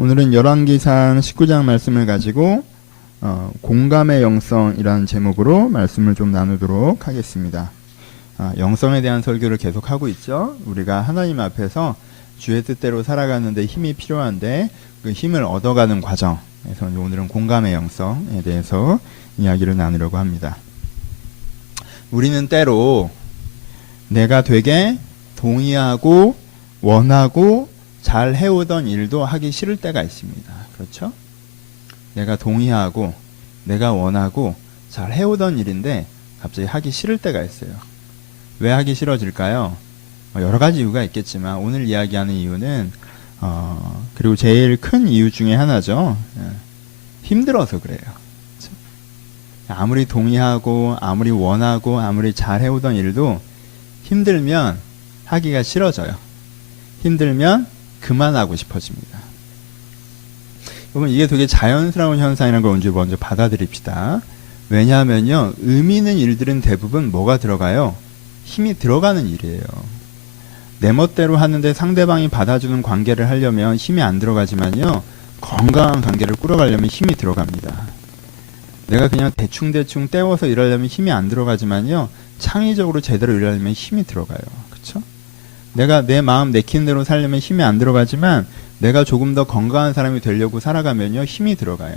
오늘은 열왕기상 19장 말씀을 가지고 공감의 영성이라는 제목으로 말씀을 좀 나누도록 하겠습니다. 영성에 대한 설교를 계속하고 있죠. 우리가 하나님 앞에서 주의 뜻대로 살아가는데 힘이 필요한데 그 힘을 얻어가는 과정에서 오늘은 공감의 영성에 대해서 이야기를 나누려고 합니다. 우리는 때로 내가 되게 동의하고 원하고 잘 해오던 일도 하기 싫을 때가 있습니다. 그렇죠? 내가 동의하고 내가 원하고 잘 해오던 일인데 갑자기 하기 싫을 때가 있어요. 왜 하기 싫어질까요? 여러 가지 이유가 있겠지만 오늘 이야기하는 이유는 그리고 제일 큰 이유 중에 하나죠. 힘들어서 그래요. 그렇죠? 아무리 동의하고 아무리 원하고 아무리 잘 해오던 일도 힘들면 하기가 싫어져요. 힘들면 그만하고 싶어집니다. 여러분, 이게 되게 자연스러운 현상이라는 걸 먼저 받아들입시다. 왜냐하면요, 의미 있는 일들은 대부분 뭐가 들어가요? 힘이 들어가는 일이에요. 내 멋대로 하는데 상대방이 받아주는 관계를 하려면 힘이 안 들어가지만요, 건강한 관계를 꾸려가려면 힘이 들어갑니다. 내가 그냥 대충대충 때워서 일하려면 힘이 안 들어가지만요, 창의적으로 제대로 일하려면 힘이 들어가요. 그렇죠? 내가 내 마음 내키는 대로 살려면 힘이 안 들어가지만 내가 조금 더 건강한 사람이 되려고 살아가면요, 힘이 들어가요.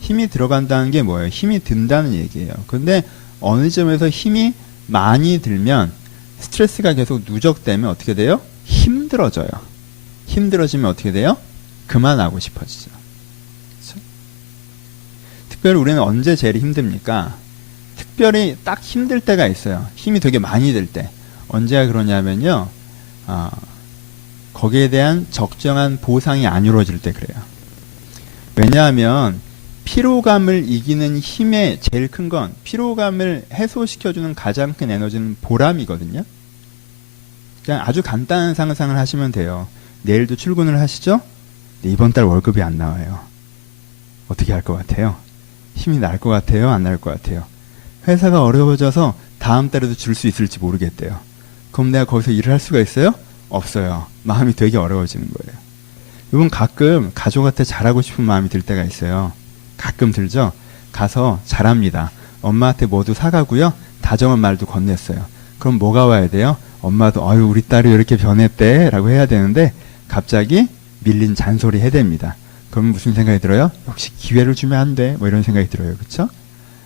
힘이 들어간다는 게 뭐예요? 힘이 든다는 얘기예요. 근데 어느 점에서 힘이 많이 들면 스트레스가 계속 누적되면 어떻게 돼요? 힘들어져요. 힘들어지면 어떻게 돼요? 그만하고 싶어지죠. 그렇죠? 특별히 우리는 언제 제일 힘듭니까? 특별히 딱 힘들 때가 있어요. 힘이 되게 많이 들 때. 언제가 그러냐면요, 거기에 대한 적정한 보상이 안 이루어질 때 그래요. 왜냐하면 피로감을 이기는 힘의 제일 큰 건 피로감을 해소시켜주는 가장 큰 에너지는 보람이거든요. 그냥 아주 간단한 상상을 하시면 돼요. 내일도 출근을 하시죠? 근데 이번 달 월급이 안 나와요. 어떻게 할 것 같아요? 힘이 날 것 같아요? 안 날 것 같아요? 회사가 어려워져서 다음 달에도 줄 수 있을지 모르겠대요. 그럼 내가 거기서 일을 할 수가 있어요? 없어요. 마음이 되게 어려워지는 거예요. 이분 가끔 가족한테 잘하고 싶은 마음이 들 때가 있어요. 가끔 들죠? 가서 잘합니다. 엄마한테 뭐도 사가고요. 다정한 말도 건넸어요. 그럼 뭐가 와야 돼요? 엄마도 아유 우리 딸이 이렇게 변했대 라고 해야 되는데 갑자기 밀린 잔소리 해댑니다. 그럼 무슨 생각이 들어요? 역시 기회를 주면 안 돼. 뭐 이런 생각이 들어요. 그렇죠?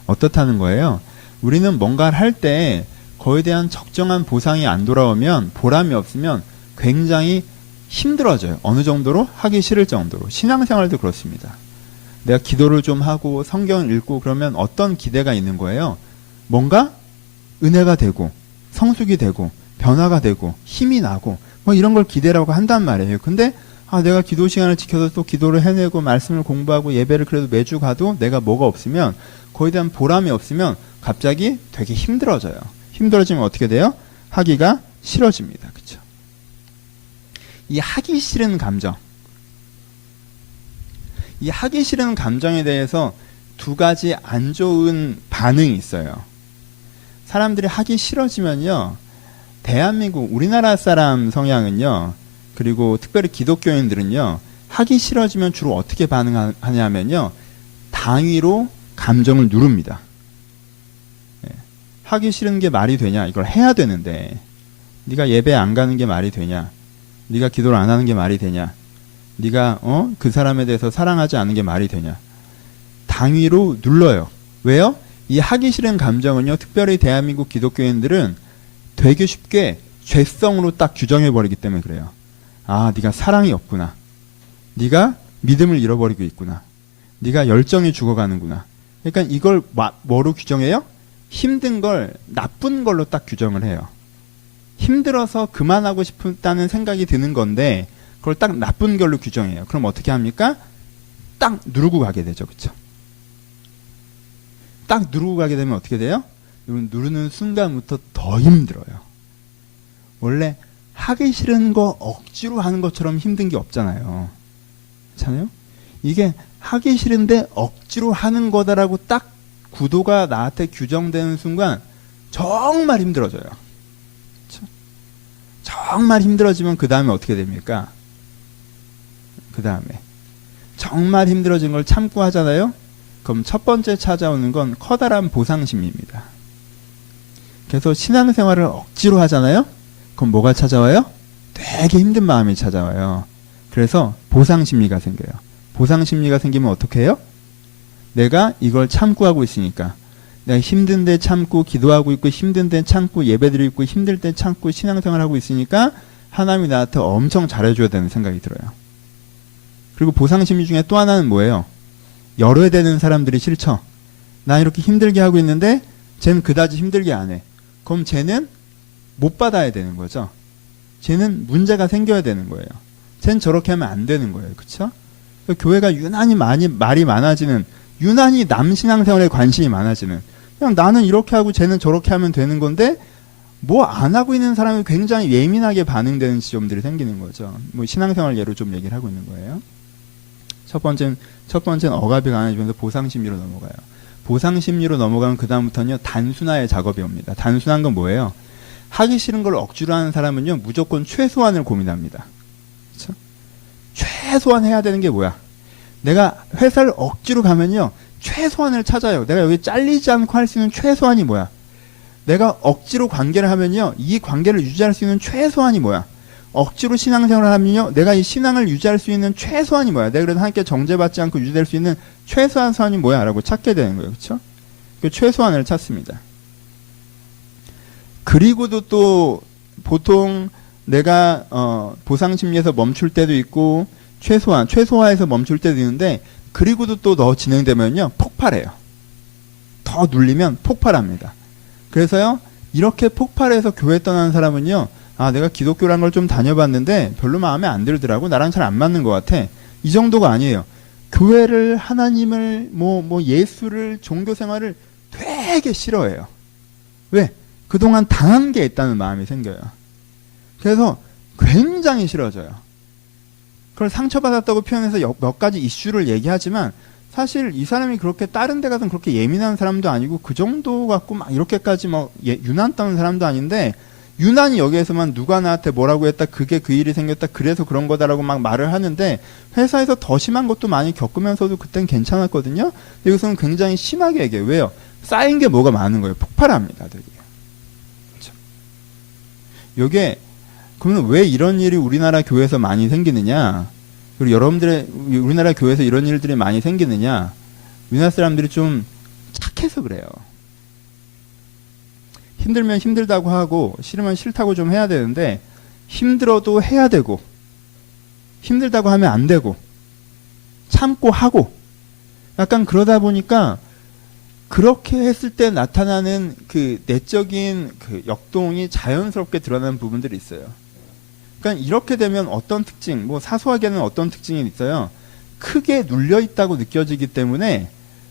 어떻다는 거예요? 우리는 뭔가를 할 때 그거에 대한 적정한 보상이 안 돌아오면 보람이 없으면 굉장히 힘들어져요. 어느 정도로? 하기 싫을 정도로. 신앙생활도 그렇습니다. 내가 기도를 좀 하고 성경을 읽고 그러면 어떤 기대가 있는 거예요? 뭔가 은혜가 되고 성숙이 되고 변화가 되고 힘이 나고 뭐 이런 걸 기대라고 한단 말이에요. 근데 내가 기도 시간을 지켜서 또 기도를 해내고 말씀을 공부하고 예배를 그래도 매주 가도 내가 뭐가 없으면 그거에 대한 보람이 없으면 갑자기 되게 힘들어져요. 힘들어지면 어떻게 돼요? 하기가 싫어집니다. 그렇죠? 이 하기 싫은 감정, 이 하기 싫은 감정에 대해서 두 가지 안 좋은 반응이 있어요. 사람들이 하기 싫어지면요, 대한민국 우리나라 사람 성향은요, 그리고 특별히 기독교인들은요, 하기 싫어지면 주로 어떻게 반응하냐면요, 당위로 감정을 누릅니다. 하기 싫은 게 말이 되냐? 이걸 해야 되는데 네가 예배 안 가는 게 말이 되냐? 네가 기도를 안 하는 게 말이 되냐? 네가 그 사람에 대해서 사랑하지 않는 게 말이 되냐? 당위로 눌러요. 왜요? 이 하기 싫은 감정은요, 특별히 대한민국 기독교인들은 되게 쉽게 죄성으로 딱 규정해버리기 때문에 그래요. 네가 사랑이 없구나. 네가 믿음을 잃어버리고 있구나. 네가 열정이 죽어가는구나. 그러니까 이걸 뭐로 규정해요? 힘든 걸 나쁜 걸로 딱 규정을 해요. 힘들어서 그만하고 싶다는 생각이 드는 건데 그걸 딱 나쁜 걸로 규정해요. 그럼 어떻게 합니까? 딱 누르고 가게 되죠. 그렇죠? 딱 누르고 가게 되면 어떻게 돼요? 누르는 순간부터 더 힘들어요. 원래 하기 싫은 거 억지로 하는 것처럼 힘든 게 없잖아요. 그렇잖아요? 이게 하기 싫은데 억지로 하는 거다라고 딱 구도가 나한테 규정되는 순간 정말 힘들어져요. 그렇죠? 정말 힘들어지면 그 다음에 어떻게 됩니까? 그 다음에 정말 힘들어진 걸 참고 하잖아요. 그럼 첫 번째 찾아오는 건 커다란 보상심리입니다. 그래서 신앙생활을 억지로 하잖아요. 그럼 뭐가 찾아와요? 되게 힘든 마음이 찾아와요. 그래서 보상심리가 생겨요. 보상심리가 생기면 어떻게 해요? 내가 이걸 참고 하고 있으니까, 내가 힘든데 참고 기도하고 있고 힘든데 참고 예배드리고 있고 힘들 때 참고 신앙생활하고 있으니까 하나님이 나한테 엄청 잘해줘야 되는 생각이 들어요. 그리고 보상심리 중에 또 하나는 뭐예요? 열어야 되는 사람들이 싫죠. 나 이렇게 힘들게 하고 있는데 쟤는 그다지 힘들게 안 해. 그럼 쟤는 못 받아야 되는 거죠. 쟤는 문제가 생겨야 되는 거예요. 쟤는 저렇게 하면 안 되는 거예요. 그렇죠? 교회가 유난히 말이 많아지는, 유난히 남 신앙생활에 관심이 많아지는, 그냥 나는 이렇게 하고 쟤는 저렇게 하면 되는 건데 뭐 안 하고 있는 사람이 굉장히 예민하게 반응되는 지점들이 생기는 거죠. 뭐 신앙생활 예로 좀 얘기를 하고 있는 거예요. 첫 번째는 억압이 강해지면서 보상심리로 넘어가요. 보상심리로 넘어가면 그 다음부터는요, 단순화의 작업이 옵니다. 단순한 건 뭐예요? 하기 싫은 걸 억지로 하는 사람은요, 무조건 최소한을 고민합니다. 그렇죠? 최소한 해야 되는 게 뭐야? 내가 회사를 억지로 가면요, 최소한을 찾아요. 내가 여기 잘리지 않고 할 수 있는 최소한이 뭐야? 내가 억지로 관계를 하면요, 이 관계를 유지할 수 있는 최소한이 뭐야? 억지로 신앙생활을 하면요, 내가 이 신앙을 유지할 수 있는 최소한이 뭐야? 내가 그래도 함께 정죄받지 않고 유지될 수 있는 최소한 선이 뭐야? 라고 찾게 되는 거예요. 그렇죠? 그 최소한을 찾습니다. 그리고도 또 보통 내가 보상심리에서 멈출 때도 있고 최소화에서 멈출 때도 있는데, 그리고도 또 더 진행되면요, 폭발해요. 더 눌리면 폭발합니다. 그래서요, 이렇게 폭발해서 교회 떠나는 사람은요, 아, 내가 기독교라는 걸 좀 다녀봤는데 별로 마음에 안 들더라고. 나랑 잘 안 맞는 것 같아. 이 정도가 아니에요. 교회를, 하나님을, 예수를, 종교생활을 되게 싫어해요. 왜? 그동안 당한 게 있다는 마음이 생겨요. 그래서 굉장히 싫어져요. 그걸 상처받았다고 표현해서 몇 가지 이슈를 얘기하지만, 사실 이 사람이 그렇게 다른 데 가서는 그렇게 예민한 사람도 아니고 그 정도 갖고 막 이렇게까지 유난 떠는 사람도 아닌데, 유난히 여기에서만 누가 나한테 뭐라고 했다, 그게 그 일이 생겼다, 그래서 그런 거다라고 막 말을 하는데, 회사에서 더 심한 것도 많이 겪으면서도 그땐 괜찮았거든요. 근데 여기서는 굉장히 심하게 얘기해요. 왜요? 쌓인 게 뭐가 많은 거예요. 폭발합니다, 되게. 그렇죠? 요게 그러면 왜 이런 일이 우리나라 교회에서 많이 생기느냐? 그리고 우리나라 교회에서 이런 일들이 많이 생기느냐? 우리나라 사람들이 좀 착해서 그래요. 힘들면 힘들다고 하고 싫으면 싫다고 좀 해야 되는데, 힘들어도 해야 되고 힘들다고 하면 안 되고 참고 하고, 약간 그러다 보니까 그렇게 했을 때 나타나는 그 내적인 그 역동이 자연스럽게 드러나는 부분들이 있어요. 그러니까 이렇게 되면 어떤 특징, 사소하게는 어떤 특징이 있어요. 크게 눌려 있다고 느껴지기 때문에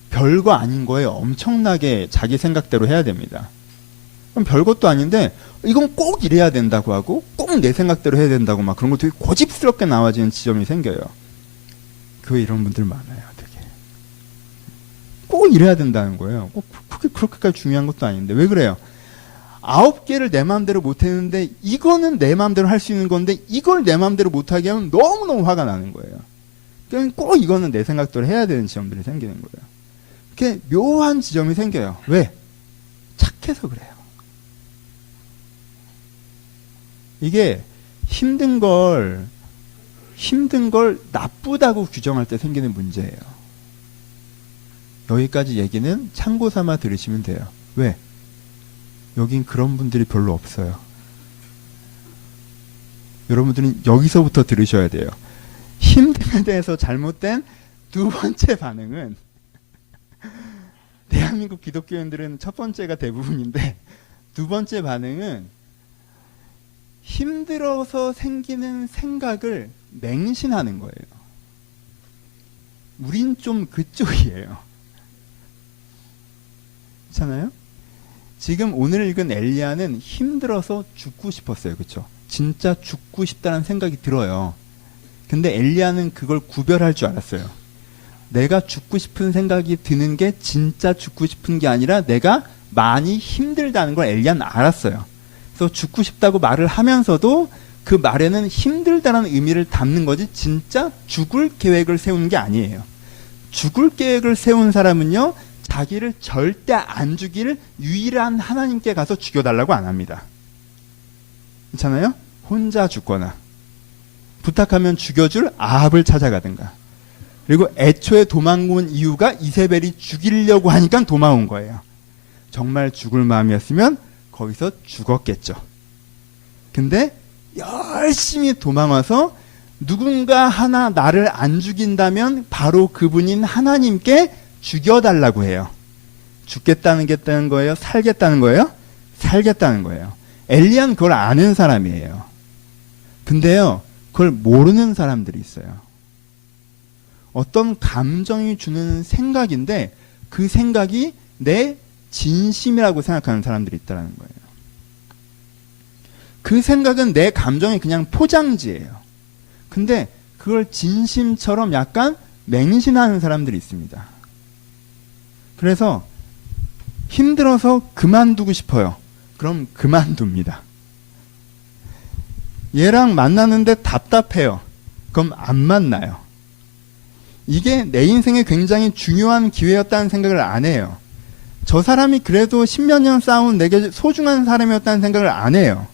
별거 아닌 거에 엄청나게 자기 생각대로 해야 됩니다. 그럼 별것도 아닌데 이건 꼭 이래야 된다고 하고 꼭 내 생각대로 해야 된다고 막 그런 거 되게 고집스럽게 나와지는 지점이 생겨요. 교회 이런 분들 많아요. 되게 꼭 이래야 된다는 거예요. 꼭 그렇게까지 중요한 것도 아닌데 왜 그래요? 9개를 내 마음대로 못했는데 이거는 내 마음대로 할 수 있는 건데 이걸 내 마음대로 못하게 하면 너무너무 화가 나는 거예요. 그러니까 꼭 이거는 내 생각대로 해야 되는 지점들이 생기는 거예요. 이렇게 묘한 지점이 생겨요. 왜? 착해서 그래요. 이게 힘든 걸 나쁘다고 규정할 때 생기는 문제예요. 여기까지 얘기는 참고 삼아 들으시면 돼요. 왜? 여긴 그런 분들이 별로 없어요. 여러분들은 여기서부터 들으셔야 돼요. 힘듦에 대해서 잘못된 두 번째 반응은, 대한민국 기독교인들은 첫 번째가 대부분인데, 두 번째 반응은 힘들어서 생기는 생각을 맹신하는 거예요. 우린 좀 그쪽이에요. 그렇잖아요? 지금 오늘 읽은 엘리야는 힘들어서 죽고 싶었어요. 그렇죠? 진짜 죽고 싶다는 생각이 들어요. 근데 엘리야는 그걸 구별할 줄 알았어요. 내가 죽고 싶은 생각이 드는 게 진짜 죽고 싶은 게 아니라 내가 많이 힘들다는 걸 엘리야는 알았어요. 그래서 죽고 싶다고 말을 하면서도 그 말에는 힘들다는 의미를 담는 거지 진짜 죽을 계획을 세우는 게 아니에요. 죽을 계획을 세운 사람은요, 자기를 절대 안 죽일 유일한 하나님께 가서 죽여달라고 안 합니다. 괜찮아요? 혼자 죽거나 부탁하면 죽여줄 아합을 찾아가든가. 그리고 애초에 도망온 이유가 이세벨이 죽이려고 하니까 도망온 거예요. 정말 죽을 마음이었으면 거기서 죽었겠죠. 근데 열심히 도망와서 누군가 하나 나를 안 죽인다면 바로 그분인 하나님께 죽여달라고 해요. 죽겠다는 게 있다는 거예요? 살겠다는 거예요? 살겠다는 거예요. 엘리야는 그걸 아는 사람이에요. 근데요, 그걸 모르는 사람들이 있어요. 어떤 감정이 주는 생각인데 그 생각이 내 진심이라고 생각하는 사람들이 있다는 거예요. 그 생각은 내 감정이 그냥 포장지예요. 근데 그걸 진심처럼 약간 맹신하는 사람들이 있습니다. 그래서 힘들어서 그만두고 싶어요. 그럼 그만둡니다. 얘랑 만나는데 답답해요. 그럼 안 만나요. 이게 내 인생에 굉장히 중요한 기회였다는 생각을 안 해요. 저 사람이 그래도 십몇 년 싸운 내게 소중한 사람이었다는 생각을 안 해요.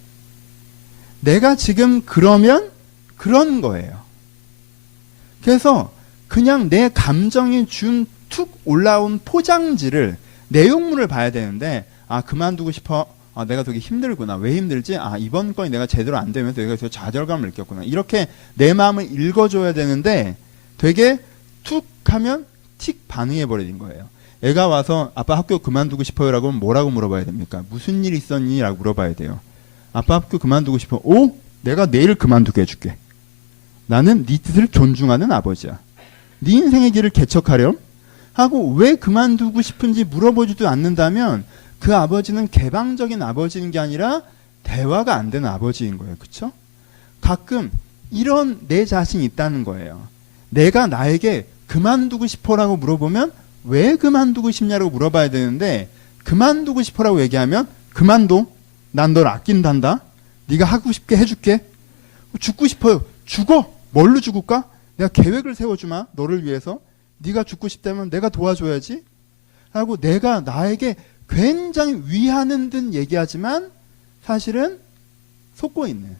내가 지금 그러면 그런 거예요. 그래서 그냥 내 감정이 준 툭 올라온 포장지를, 내용물을 봐야 되는데, 아, 그만두고 싶어. 아, 내가 되게 힘들구나. 왜 힘들지? 아, 이번 건이 내가 제대로 안 되면서 내가 좌절감을 느꼈구나. 이렇게 내 마음을 읽어줘야 되는데 되게 툭 하면 틱 반응해버리는 거예요. 애가 와서 아빠 학교 그만두고 싶어요 라고 하면 뭐라고 물어봐야 됩니까? 무슨 일 있었니? 라고 물어봐야 돼요. 아빠 학교 그만두고 싶어. 오? 내가 내일 그만두게 해줄게. 나는 네 뜻을 존중하는 아버지야. 네 인생의 길을 개척하렴? 하고 왜 그만두고 싶은지 물어보지도 않는다면 그 아버지는 개방적인 아버지인 게 아니라 대화가 안 되는 아버지인 거예요. 그렇죠? 가끔 이런 내 자신이 있다는 거예요. 내가 나에게 그만두고 싶어라고 물어보면 왜 그만두고 싶냐고 물어봐야 되는데, 그만두고 싶어라고 얘기하면 그만둬. 난 널 아낀단다. 네가 하고 싶게 해줄게. 죽고 싶어요. 죽어. 뭘로 죽을까? 내가 계획을 세워주마. 너를 위해서. 네가 죽고 싶다면 내가 도와줘야지. 하고 내가 나에게 굉장히 위하는 듯 얘기하지만 사실은 속고 있는.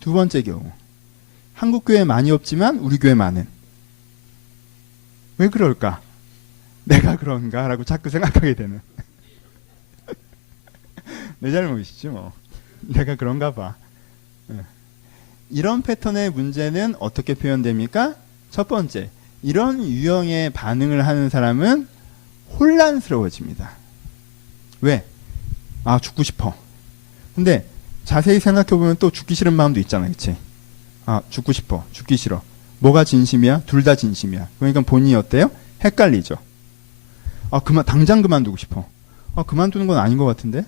두 번째 경우. 한국 교회 많이 없지만 우리 교회 많은. 왜 그럴까? 내가 그런가? 라고 자꾸 생각하게 되는. 내 잘못이지 뭐. 내가 그런가 봐. 이런 패턴의 문제는 어떻게 표현됩니까? 첫 번째, 이런 유형의 반응을 하는 사람은 혼란스러워집니다. 왜? 아, 죽고 싶어. 근데 자세히 생각해보면 또 죽기 싫은 마음도 있잖아, 그치? 아, 죽고 싶어. 죽기 싫어. 뭐가 진심이야? 둘 다 진심이야. 그러니까 본인이 어때요? 헷갈리죠. 아, 당장 그만두고 싶어. 아, 그만두는 건 아닌 것 같은데?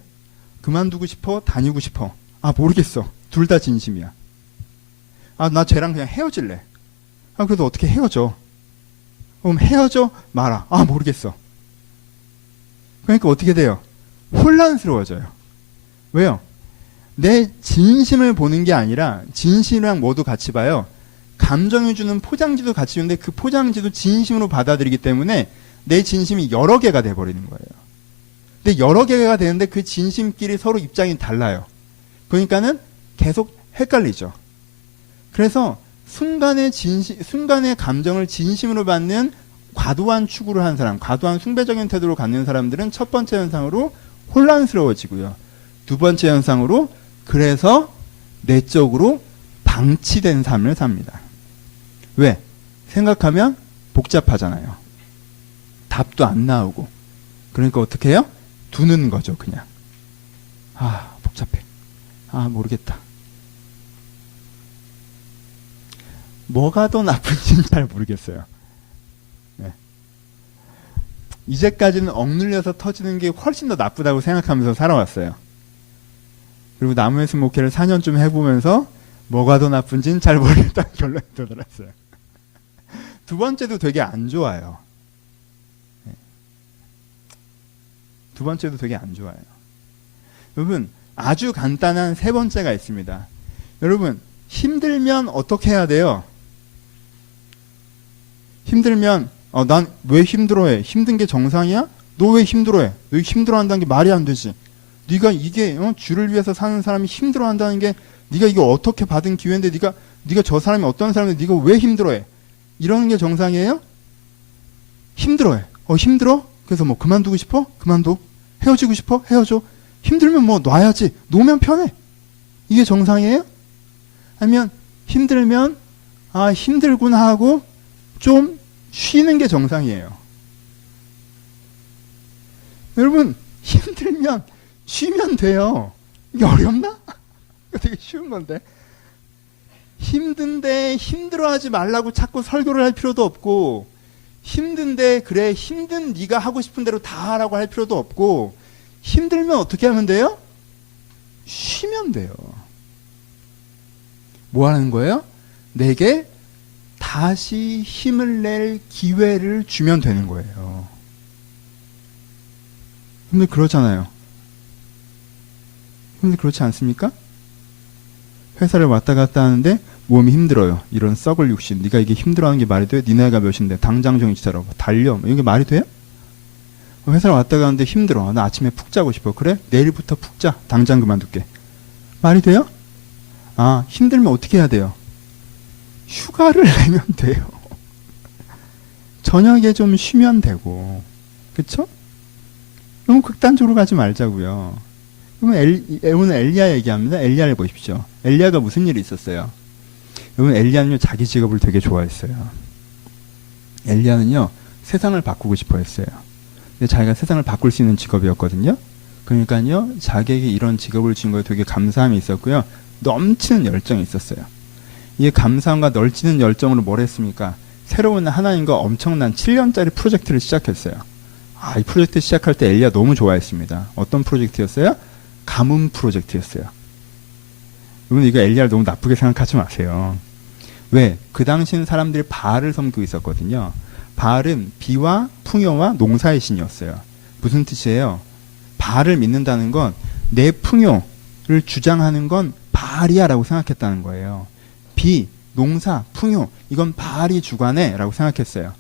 그만두고 싶어? 다니고 싶어? 아, 모르겠어. 둘 다 진심이야. 아, 나 쟤랑 그냥 헤어질래. 아, 그래도 어떻게 헤어져? 그럼 헤어져? 말아. 아, 모르겠어. 그러니까 어떻게 돼요? 혼란스러워져요. 왜요? 내 진심을 보는 게 아니라, 진심이랑 뭐도 같이 봐요. 감정이 주는 포장지도 같이 주는데 그 포장지도 진심으로 받아들이기 때문에 내 진심이 여러 개가 돼버리는 거예요. 근데 여러 개가 되는데 그 진심끼리 서로 입장이 달라요. 그러니까는 계속 헷갈리죠. 그래서 순간의 감정을 진심으로 받는 과도한 추구를 하는 사람, 과도한 숭배적인 태도를 갖는 사람들은 첫 번째 현상으로 혼란스러워지고요. 두 번째 현상으로 그래서 내적으로 방치된 삶을 삽니다. 왜? 생각하면 복잡하잖아요. 답도 안 나오고. 그러니까 어떻게 해요? 두는 거죠, 그냥. 아, 복잡해. 아, 모르겠다. 뭐가 더 나쁜지는 잘 모르겠어요. 네. 이제까지는 억눌려서 터지는 게 훨씬 더 나쁘다고 생각하면서 살아왔어요. 그리고 나무에서 목회를 4년쯤 해보면서 뭐가 더 나쁜지는 잘 모르겠다는 결론에 도달했어요. 두 번째도 되게 안 좋아요. 네. 두 번째도 되게 안 좋아요. 여러분, 아주 간단한 세 번째가 있습니다. 여러분, 힘들면 어떻게 해야 돼요? 힘들면 난 왜 힘들어해? 힘든 게 정상이야? 너 왜 힘들어해? 너 힘들어한다는 게 말이 안 되지. 네가 이게 주를 위해서 사는 사람이 힘들어한다는 게 네가 이거 어떻게 받은 기회인데 네가 저 사람이 어떤 사람인데 네가 왜 힘들어해? 이러는 게 정상이에요? 힘들어해. 힘들어? 그래서 뭐 그만두고 싶어? 그만둬. 헤어지고 싶어? 헤어져. 힘들면 뭐 놔야지. 놓으면 편해. 이게 정상이에요? 아니면 힘들면 힘들구나 하고 좀 쉬는 게 정상이에요. 여러분, 힘들면 쉬면 돼요. 이게 어렵나? 이거 되게 쉬운 건데. 힘든데 힘들어하지 말라고 자꾸 설교를 할 필요도 없고, 힘든데 그래 힘든 네가 하고 싶은 대로 다 하라고 할 필요도 없고, 힘들면 어떻게 하면 돼요? 쉬면 돼요. 뭐 하는 거예요? 내게 다시 힘을 낼 기회를 주면 되는 거예요. 근데 그러잖아요. 근데 그렇지 않습니까? 회사를 왔다 갔다 하는데 몸이 힘들어요. 이런 썩을 육신. 네가 이게 힘들어하는 게 말이 돼? 네 나이가 몇인데 당장 정신 차려. 달려. 이게 말이 돼요? 회사를 왔다 가는데 힘들어. 나 아침에 푹 자고 싶어. 그래? 내일부터 푹 자. 당장 그만둘게. 말이 돼요? 힘들면 어떻게 해야 돼요? 휴가를 내면 돼요. 저녁에 좀 쉬면 되고. 그쵸? 너무 극단적으로 가지 말자고요. 그러면 오늘 엘리야 얘기합니다. 엘리야를 보십시오. 엘리야가 무슨 일이 있었어요? 여러분, 엘리야는요 자기 직업을 되게 좋아했어요. 엘리야는요 세상을 바꾸고 싶어 했어요. 근데 자기가 세상을 바꿀 수 있는 직업이었거든요. 그러니까요 자기에게 이런 직업을 준 거에 되게 감사함이 있었고요. 넘치는 열정이 있었어요. 이 감사함과 넘치는 열정으로 뭘 했습니까? 새로운 하나님과 엄청난 7년짜리 프로젝트를 시작했어요. 이 프로젝트 시작할 때 엘리야 너무 좋아했습니다. 어떤 프로젝트였어요? 가뭄 프로젝트였어요. 여러분, 이거 엘리야를 너무 나쁘게 생각하지 마세요. 왜? 그 당시는 사람들이 바알을 섬기고 있었거든요. 바알은 비와 풍요와 농사의 신이었어요. 무슨 뜻이에요? 바알을 믿는다는 건 내 풍요를 주장하는 건 바알이야 라고 생각했다는 거예요. 비, 농사, 풍요, 이건 바알이 주관해 라고 생각했어요.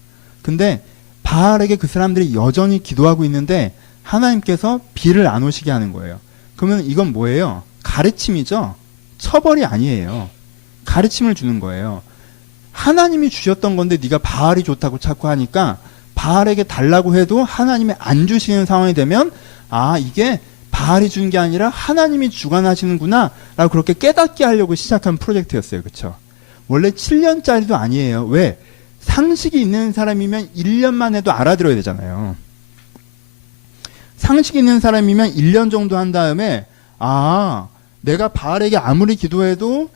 근데 바알에게 그 사람들이 여전히 기도하고 있는데 하나님께서 비를 안 오시게 하는 거예요. 그러면 이건 뭐예요? 가르침이죠. 처벌이 아니에요. 가르침을 주는 거예요. 하나님이 주셨던 건데 네가 바알이 좋다고 자꾸 하니까 바알에게 달라고 해도 하나님이 안 주시는 상황이 되면 이게 바알이 준 게 아니라 하나님이 주관하시는구나 라고 그렇게 깨닫게 하려고 시작한 프로젝트였어요. 그렇죠? 원래 7년짜리도 아니에요. 왜? 상식이 있는 사람이면 1년만 해도 알아들어야 되잖아요. 상식이 있는 사람이면 1년 정도 한 다음에 내가 바알에게 아무리 기도해도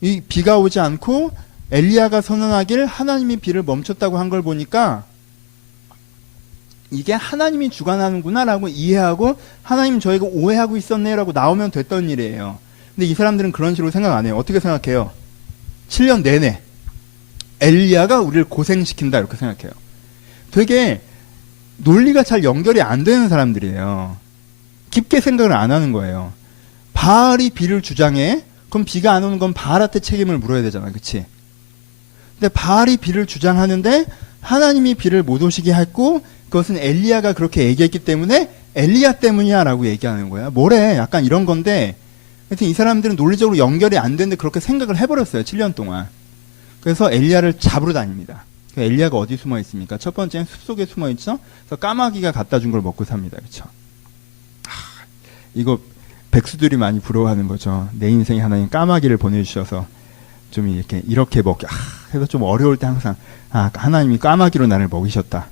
이 비가 오지 않고 엘리야가 선언하길 하나님이 비를 멈췄다고 한 걸 보니까 이게 하나님이 주관하는구나 라고 이해하고 하나님 저희가 오해하고 있었네 라고 나오면 됐던 일이에요. 근데 이 사람들은 그런 식으로 생각 안 해요. 어떻게 생각해요? 7년 내내 엘리야가 우리를 고생시킨다 이렇게 생각해요. 되게 논리가 잘 연결이 안 되는 사람들이에요. 깊게 생각을 안 하는 거예요. 바알이 비를 주장해? 그럼 비가 안 오는 건 바알한테 책임을 물어야 되잖아. 그치? 근데 바알이 비를 주장하는데 하나님이 비를 못 오시게 했고 그것은 엘리야가 그렇게 얘기했기 때문에 엘리야 때문이야 라고 얘기하는 거야. 뭐래? 약간 이런 건데 하여튼 이 사람들은 논리적으로 연결이 안 되는데 그렇게 생각을 해버렸어요. 7년 동안. 그래서 엘리야를 잡으러 다닙니다. 엘리야가 어디 숨어 있습니까? 첫 번째는 숲속에 숨어 있죠. 그래서 까마귀가 갖다 준 걸 먹고 삽니다. 그렇죠? 이거 백수들이 많이 부러워하는 거죠. 내 인생에 하나님 까마귀를 보내주셔서 좀 이렇게 먹게. 그래서 좀 어려울 때 항상 하나님이 까마귀로 나를 먹이셨다.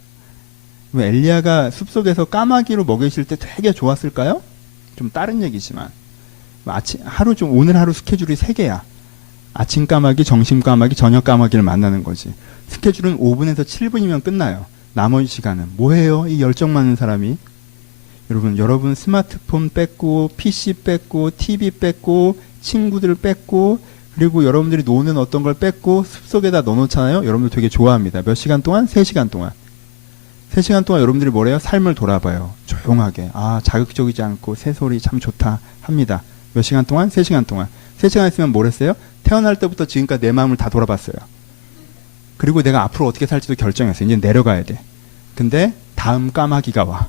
엘리야가 숲속에서 까마귀로 먹이실 때 되게 좋았을까요? 좀 다른 얘기지만 오늘 하루 스케줄이 3개야. 아침 까마귀, 점심 까마귀, 저녁 까마귀를 만나는 거지. 스케줄은 5분에서 7분이면 끝나요. 나머지 시간은 뭐해요? 이 열정 많은 사람이. 여러분 스마트폰 뺐고 PC 뺐고 TV 뺐고 친구들 뺐고 그리고 여러분들이 노는 어떤 걸 뺐고 숲속에다 넣어놓잖아요. 여러분들 되게 좋아합니다. 몇 시간 동안? 3시간 동안. 3시간 동안 여러분들이 뭐래요? 삶을 돌아봐요. 조용하게. 자극적이지 않고 새소리 참 좋다 합니다. 몇 시간 동안? 3시간 동안. 3시간 있으면 뭘 했어요? 태어날 때부터 지금까지 내 마음을 다 돌아봤어요. 그리고 내가 앞으로 어떻게 살지도 결정했어요. 이제 내려가야 돼. 근데 다음 까마귀가 와.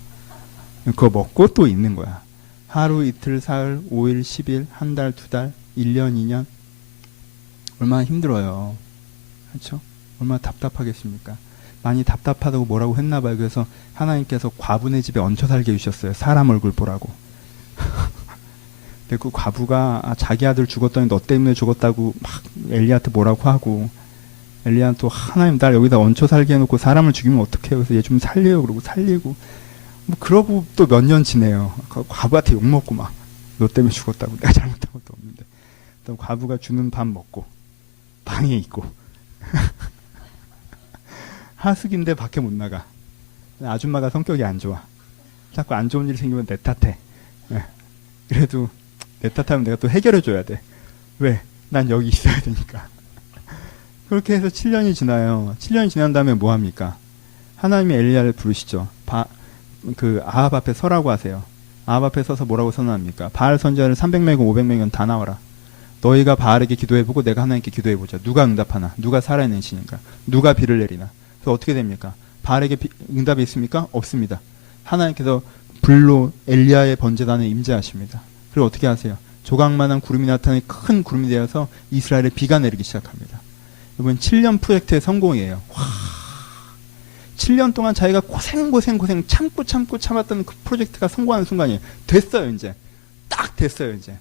그거 먹고 또 있는 거야. 하루, 이틀, 사흘, 5일, 10일, 한 달, 2달, 1년, 2년. 얼마나 힘들어요. 그렇죠? 얼마나 답답하겠습니까? 많이 답답하다고 뭐라고 했나 봐요. 그래서 하나님께서 과부네 집에 얹혀 살게 해주셨어요. 사람 얼굴 보라고. 근데 그 과부가 자기 아들 죽었더니 너 때문에 죽었다고 막 엘리야한테 뭐라고 하고, 엘리야는 또 하나님 날 여기다 얹혀 살게 해놓고 사람을 죽이면 어떡해요. 그래서 얘 좀 살려요. 그러고 살리고 뭐 그러고 또 몇 년 지내요. 과부한테 욕먹고 막 너 때문에 죽었다고. 내가 잘못한 것도 없는데. 또 과부가 주는 밥 먹고 방에 있고 하숙인데 밖에 못 나가. 아줌마가 성격이 안 좋아. 자꾸 안 좋은 일이 생기면 내 탓해. 그래도 내 탓하면 내가 또 해결해줘야 돼. 왜? 난 여기 있어야 되니까. 그렇게 해서 7년이 지나요. 7년이 지난 다음에 뭐 합니까? 하나님이 엘리야를 부르시죠. 아합 앞에 서라고 하세요. 아합 앞에 서서 뭐라고 선언합니까? 바알 선지자를 300명, 500명은 다 나와라. 너희가 바알에게 기도해보고 내가 하나님께 기도해보자. 누가 응답하나? 누가 살아있는 신인가? 누가 비를 내리나? 그래서 어떻게 됩니까? 바알에게 응답이 있습니까? 없습니다. 하나님께서 불로 엘리야의 번제단에 임재하십니다. 그리고 어떻게 하세요? 조각만한 구름이 나타나니 큰 구름이 되어서 이스라엘에 비가 내리기 시작합니다. 이번 7년 프로젝트의 성공이에요. 와, 7년 동안 자기가 고생 참고 참았던 그 프로젝트가 성공하는 순간이에요. 됐어요, 이제. 딱 됐어요, 이제.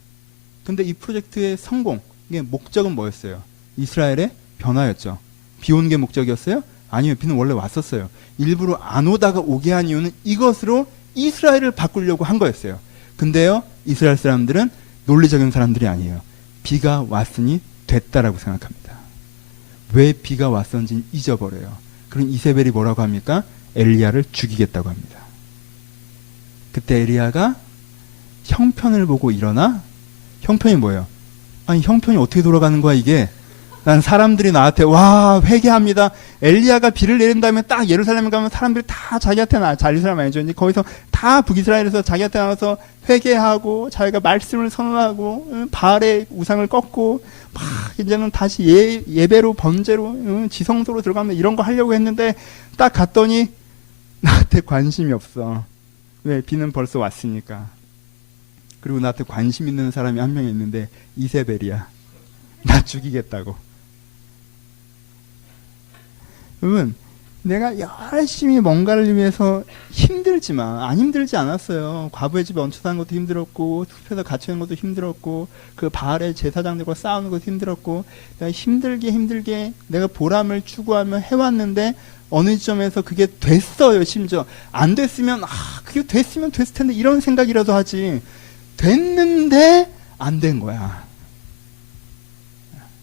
근데 이 프로젝트의 성공, 이게 목적은 뭐였어요? 이스라엘의 변화였죠. 비 오는 게 목적이었어요? 아니요, 비는 원래 왔었어요. 일부러 안 오다가 오게 한 이유는 이것으로 이스라엘을 바꾸려고 한 거였어요. 근데요, 이스라엘 사람들은 논리적인 사람들이 아니에요. 비가 왔으니 됐다라고 생각합니다. 왜 비가 왔었는지 잊어버려요. 그럼 이세벨이 뭐라고 합니까? 엘리야를 죽이겠다고 합니다. 그때 엘리야가 형편을 보고 일어나. 형편이 뭐예요? 아니, 형편이 어떻게 돌아가는 거야 이게? 난 사람들이 나한테 와 회개합니다. 엘리야가 비를 내린 다음에 딱 예루살렘에 가면 사람들이 다 자기한테 예루살렘 아니죠. 이제 거기서 다 북이스라엘에서 자기한테 나와서 회개하고 자기가 말씀을 선언하고 바알의 우상을 꺾고 막 이제는 다시 예배로 번제로 지성소로 들어가면 이런 거 하려고 했는데 딱 갔더니 나한테 관심이 없어. 왜? 비는 벌써 왔으니까. 그리고 나한테 관심 있는 사람이 한 명 있는데 이세벨이야. 나 죽이겠다고. 여러분, 내가 열심히 뭔가를 위해서 힘들지만 안 힘들지 않았어요. 과부의 집에 얹혀 사는 것도 힘들었고 숲에서 갇히는 것도 힘들었고 그 바알의 제사장들과 싸우는 것도 힘들었고 내가 힘들게 내가 보람을 추구하며 해왔는데 어느 지점에서 그게 됐어요. 심지어 안 됐으면 그게 됐으면 됐을 텐데 이런 생각이라도 하지. 됐는데 안 된 거야.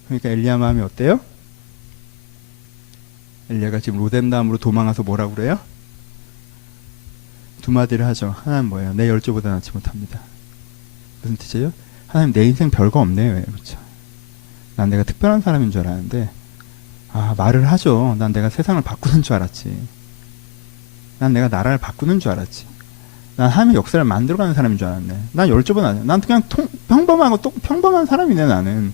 그러니까 엘리야 마음이 어때요? 엘리야가 지금 로뎀담으로 도망가서 뭐라고 그래요? 두 마디를 하죠. 하나님 뭐예요? 내 열조보다 낫지 못합니다. 무슨 뜻이에요? 하나님 내 인생 별거 없네요. 그렇죠? 난 내가 특별한 사람인 줄 알았는데 말을 하죠. 난 내가 세상을 바꾸는 줄 알았지. 난 내가 나라를 바꾸는 줄 알았지. 난 하나님의 역사를 만들어가는 사람인 줄 알았네. 난 열조보다 낫네. 난 그냥 평범한 사람이네. 나는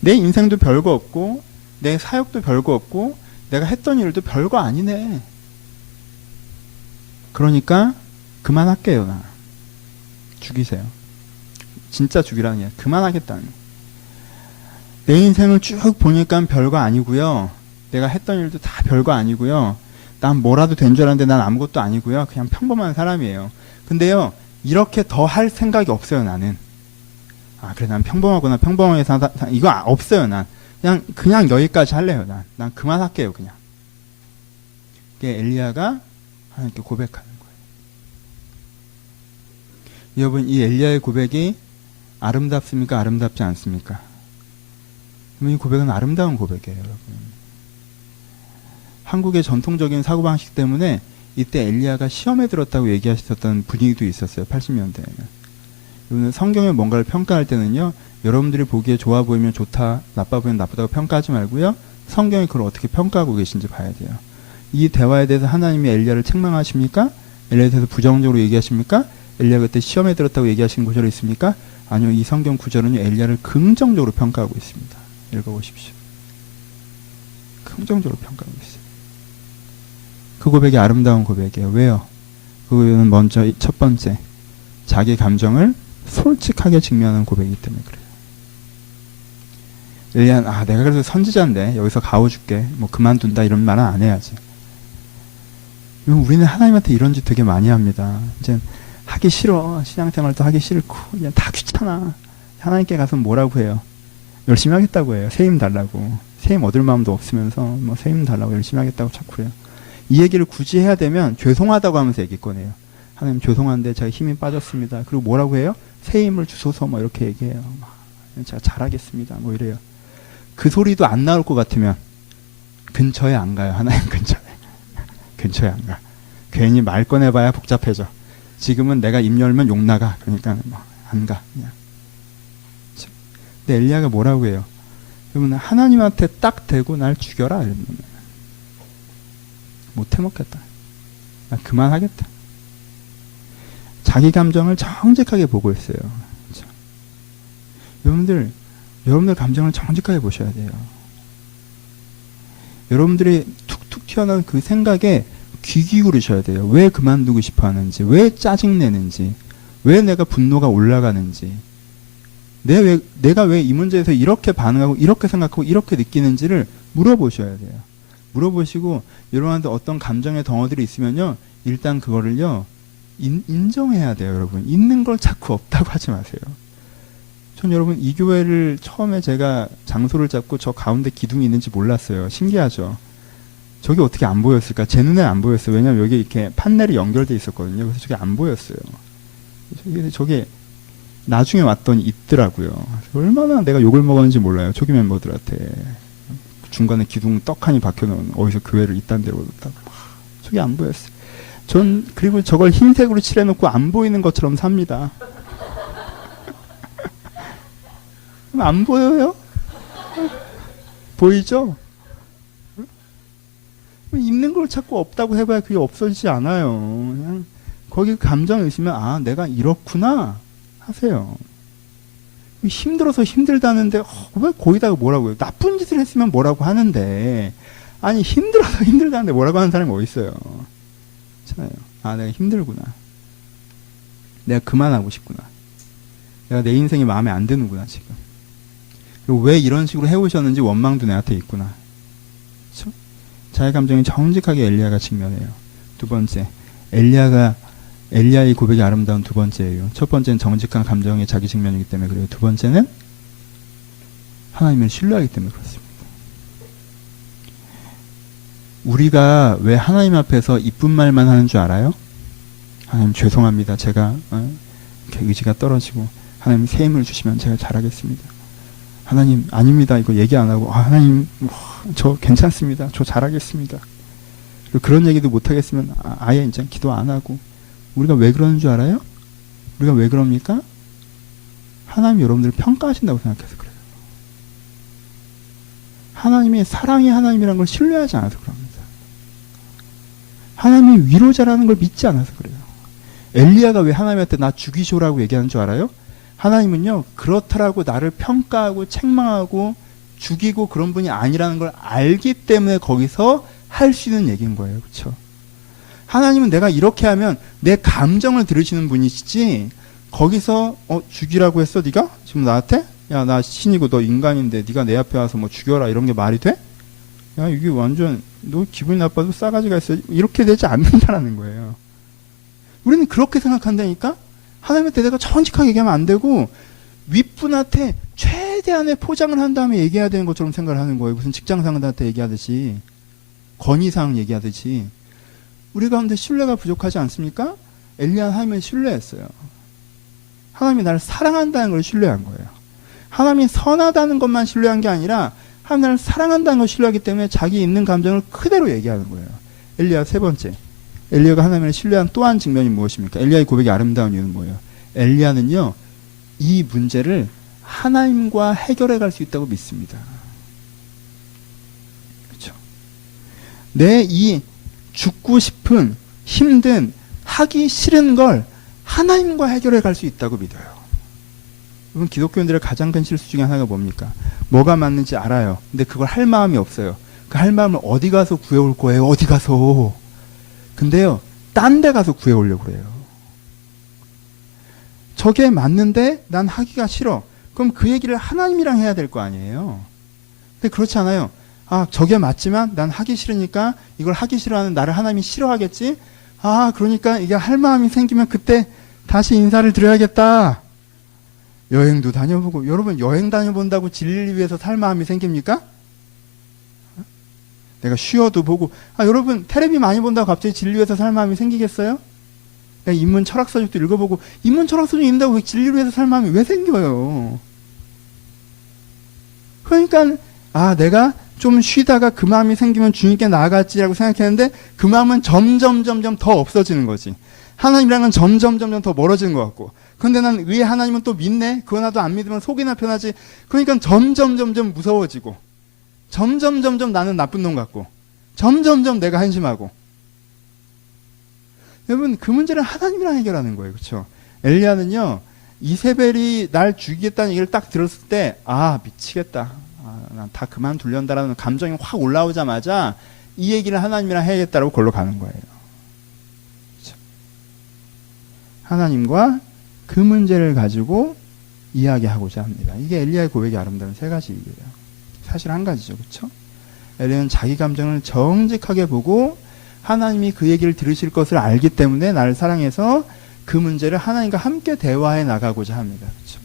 내 인생도 별거 없고 내 사역도 별거 없고 내가 했던 일도 별거 아니네. 그러니까 그만할게요. 나 죽이세요. 진짜 죽이라는 게 그만하겠다는. 내 인생을 쭉 보니까 별거 아니고요. 내가 했던 일도 다 별거 아니고요. 난 뭐라도 된 줄 알았는데 난 아무것도 아니고요. 그냥 평범한 사람이에요. 근데요, 이렇게 더 할 생각이 없어요. 나는. 그래, 난 평범하구나. 평범하게 이거 없어요. 난 그냥 여기까지 할래요. 난 그만할게요. 그냥. 이게 엘리야가 하나님께 고백하는 거예요. 여러분, 이 엘리야의 고백이 아름답습니까? 아름답지 않습니까? 이 고백은 아름다운 고백이에요. 여러분. 한국의 전통적인 사고방식 때문에 이때 엘리야가 시험에 들었다고 얘기하셨던 분위기도 있었어요. 80년대에는. 성경에 뭔가를 평가할 때는요, 여러분들이 보기에 좋아 보이면 좋다, 나빠 보이면 나쁘다고 평가하지 말고요, 성경이 그걸 어떻게 평가하고 계신지 봐야 돼요. 이 대화에 대해서 하나님이 엘리야를 책망하십니까? 엘리야에 대해서 부정적으로 얘기하십니까? 엘리야가 그때 시험에 들었다고 얘기하신 구절이 있습니까? 아니요, 이 성경 구절은요, 엘리야를 긍정적으로 평가하고 있습니다. 읽어보십시오. 긍정적으로 평가하고 있어요. 그 고백이 아름다운 고백이에요. 왜요? 그거는 먼저 첫 번째, 자기 감정을 솔직하게 직면하는 고백이기 때문에 그래요. 엘리야는 내가 그래서 선지자인데 여기서 가워줄게, 뭐 그만둔다 이런 말은 안 해야지. 우리는 하나님한테 이런 짓 되게 많이 합니다. 이제 하기 싫어, 신앙생활도 하기 싫고 그냥 다 귀찮아. 하나님께 가서 뭐라고 해요? 열심히 하겠다고 해요. 세임 달라고. 세임 얻을 마음도 없으면서 뭐 세임 달라고 열심히 하겠다고 자꾸 해요. 이 얘기를 굳이 해야 되면 죄송하다고 하면서 얘기 꺼내요. 하나님 죄송한데 제가 힘이 빠졌습니다. 그리고 뭐라고 해요? 세임을 주소서 뭐 이렇게 얘기해요. 제가 잘하겠습니다. 뭐 이래요. 그 소리도 안 나올 것 같으면 근처에 안 가요. 하나님 근처에. 근처에 안 가. 괜히 말 꺼내봐야 복잡해져. 지금은 내가 입 열면 욕 나가. 그러니까 뭐 안 가. 그냥. 근데 엘리야가 뭐라고 해요? 그러면 하나님한테 딱 대고 날 죽여라. 이러면 못 해먹겠다. 나 그만하겠다. 자기 감정을 정직하게 보고 있어요. 그렇죠? 여러분들 감정을 정직하게 보셔야 돼요. 여러분들이 툭툭 튀어나온 그 생각에 귀 기울이셔야 돼요. 왜 그만두고 싶어 하는지, 왜 짜증내는지, 왜 내가 분노가 올라가는지, 내가 왜 이 문제에서 이렇게 반응하고 이렇게 생각하고 이렇게 느끼는지를 물어보셔야 돼요. 물어보시고 여러분한테 어떤 감정의 덩어들이 있으면요, 일단 그거를요 인정해야 돼요. 여러분, 있는 걸 자꾸 없다고 하지 마세요. 전 여러분 이 교회를 처음에 제가 장소를 잡고 저 가운데 기둥이 있는지 몰랐어요. 신기하죠. 저게 어떻게 안 보였을까? 제 눈에 안 보였어요. 왜냐면 여기 이렇게 판넬이 연결돼 있었거든요. 그래서 저게 안 보였어요. 저게 나중에 왔더니 있더라고요. 얼마나 내가 욕을 먹었는지 몰라요. 초기 멤버들한테. 중간에 기둥 떡하니 박혀놓은, 어디서 교회를 이딴 데로 놓다고. 저게 안 보였어요. 전 그리고 저걸 흰색으로 칠해놓고 안 보이는 것처럼 삽니다. 안 보여요? 보이죠? 있는 걸 자꾸 없다고 해봐야 그게 없어지지 않아요. 그냥 거기 감정이 있으면 내가 이렇구나 하세요. 힘들어서 힘들다는데 왜 거기다가 뭐라고 해요? 나쁜 짓을 했으면 뭐라고 하는데, 아니 힘들어서 힘들다는데 뭐라고 하는 사람이 어디 있어요? 그렇잖아요. 내가 힘들구나. 내가 그만하고 싶구나. 내가 내 인생이 마음에 안 드는구나 지금. 그리고 왜 이런 식으로 해오셨는지 원망도 내한테 있구나. 그렇죠? 자기 감정이 정직하게 엘리야가 직면해요. 두 번째, 엘리야의 고백이 아름다운 두 번째예요. 첫 번째는 정직한 감정의 자기 직면이기 때문에 그래요. 두 번째는 하나님을 신뢰하기 때문에 그렇습니다. 우리가 왜 하나님 앞에서 이쁜 말만 하는 줄 알아요? 하나님 죄송합니다. 제가 이렇게 의지가 떨어지고, 하나님 새 힘을 주시면 제가 잘하겠습니다. 하나님 아닙니다. 이거 얘기 안 하고, 하나님 저 괜찮습니다. 저 잘하겠습니다. 그리고 그런 얘기도 못 하겠으면 아예 이제 기도 안 하고. 우리가 왜 그러는 줄 알아요? 우리가 왜 그럽니까? 하나님이 여러분들을 평가하신다고 생각해서 그래요. 하나님이 사랑의 하나님이라는 걸 신뢰하지 않아서 그럽니다. 하나님이 위로자라는 걸 믿지 않아서 그래요. 엘리야가 왜 하나님한테 나 죽이쇼라고 얘기하는 줄 알아요? 하나님은요, 그렇다라고 나를 평가하고 책망하고 죽이고 그런 분이 아니라는 걸 알기 때문에 거기서 할 수 있는 얘기인 거예요. 그렇죠? 하나님은 내가 이렇게 하면 내 감정을 들으시는 분이시지, 거기서 죽이라고 했어 네가? 지금 나한테? 야, 나 신이고 너 인간인데 네가 내 앞에 와서 뭐 죽여라 이런 게 말이 돼? 야, 이게 완전 너 기분이 나빠도 싸가지가 있어. 이렇게 되지 않는다라는 거예요. 우리는 그렇게 생각한다니까? 하나님한테 내가 정직하게 얘기하면 안 되고 윗분한테 최대한의 포장을 한 다음에 얘기해야 되는 것처럼 생각을 하는 거예요. 무슨 직장상사한테 얘기하듯이, 건의사항 얘기하듯이. 우리 가운데 신뢰가 부족하지 않습니까? 엘리야는 하나님을 신뢰했어요. 하나님이 나를 사랑한다는 걸 신뢰한 거예요. 하나님이 선하다는 것만 신뢰한 게 아니라 하나님 나를 사랑한다는 걸 신뢰하기 때문에 자기 있는 감정을 그대로 얘기하는 거예요. 엘리야 세 번째. 엘리야가 하나님을 신뢰한 또 한 측면이 무엇입니까? 엘리야의 고백이 아름다운 이유는 뭐예요? 엘리야는요, 이 문제를 하나님과 해결해 갈 수 있다고 믿습니다. 그렇죠? 내 이 죽고 싶은, 힘든, 하기 싫은 걸 하나님과 해결해 갈 수 있다고 믿어요. 여러분, 기독교인들의 가장 큰 실수 중에 하나가 뭡니까? 뭐가 맞는지 알아요. 근데 그걸 할 마음이 없어요. 그 할 마음을 어디 가서 구해올 거예요? 어디 가서. 근데요, 딴 데 가서 구해오려고 그래요. 저게 맞는데 난 하기가 싫어. 그럼 그 얘기를 하나님이랑 해야 될 거 아니에요. 근데 그렇지 않아요. 아, 저게 맞지만 난 하기 싫으니까 이걸 하기 싫어하는 나를 하나님이 싫어하겠지? 아, 그러니까 이게 할 마음이 생기면 그때 다시 인사를 드려야겠다. 여행도 다녀보고. 여러분, 여행 다녀본다고 진리를 위해서 살 마음이 생깁니까? 내가 쉬어도 보고. 아, 여러분, 텔레비 많이 본다고 갑자기 진리 위해서 살 마음이 생기겠어요? 내가 인문 철학서적도 읽어보고. 인문 철학서적 읽는다고 진리를 위해서 살 마음이 왜 생겨요? 그러니까 아, 내가 좀 쉬다가 그 마음이 생기면 주님께 나아갈지라고 생각했는데 그 마음은 점점 더 없어지는 거지. 하나님이랑은 점점 더 멀어지는 것 같고. 그런데 난 왜 하나님은 또 믿네? 그거 나도 안 믿으면 속이나 편하지. 그러니까 점점 무서워지고, 점점 나는 나쁜 놈 같고, 점점 내가 한심하고. 여러분, 그 문제를 하나님이랑 해결하는 거예요. 그렇죠? 엘리야는요, 이세벨이 날 죽이겠다는 얘기를 딱 들었을 때, 아, 미치겠다. 난 다 그만둘련다라는 감정이 확 올라오자마자 이 얘기를 하나님이랑 해야겠다라고 걸로 가는 거예요. 그렇죠? 하나님과 그 문제를 가지고 이야기하고자 합니다. 이게 엘리야의 고백이 아름다운 세 가지 이유예요. 사실 한 가지죠. 그렇죠? 엘리야는 자기 감정을 정직하게 보고 하나님이 그 얘기를 들으실 것을 알기 때문에 나를 사랑해서 그 문제를 하나님과 함께 대화해 나가고자 합니다. 그렇죠?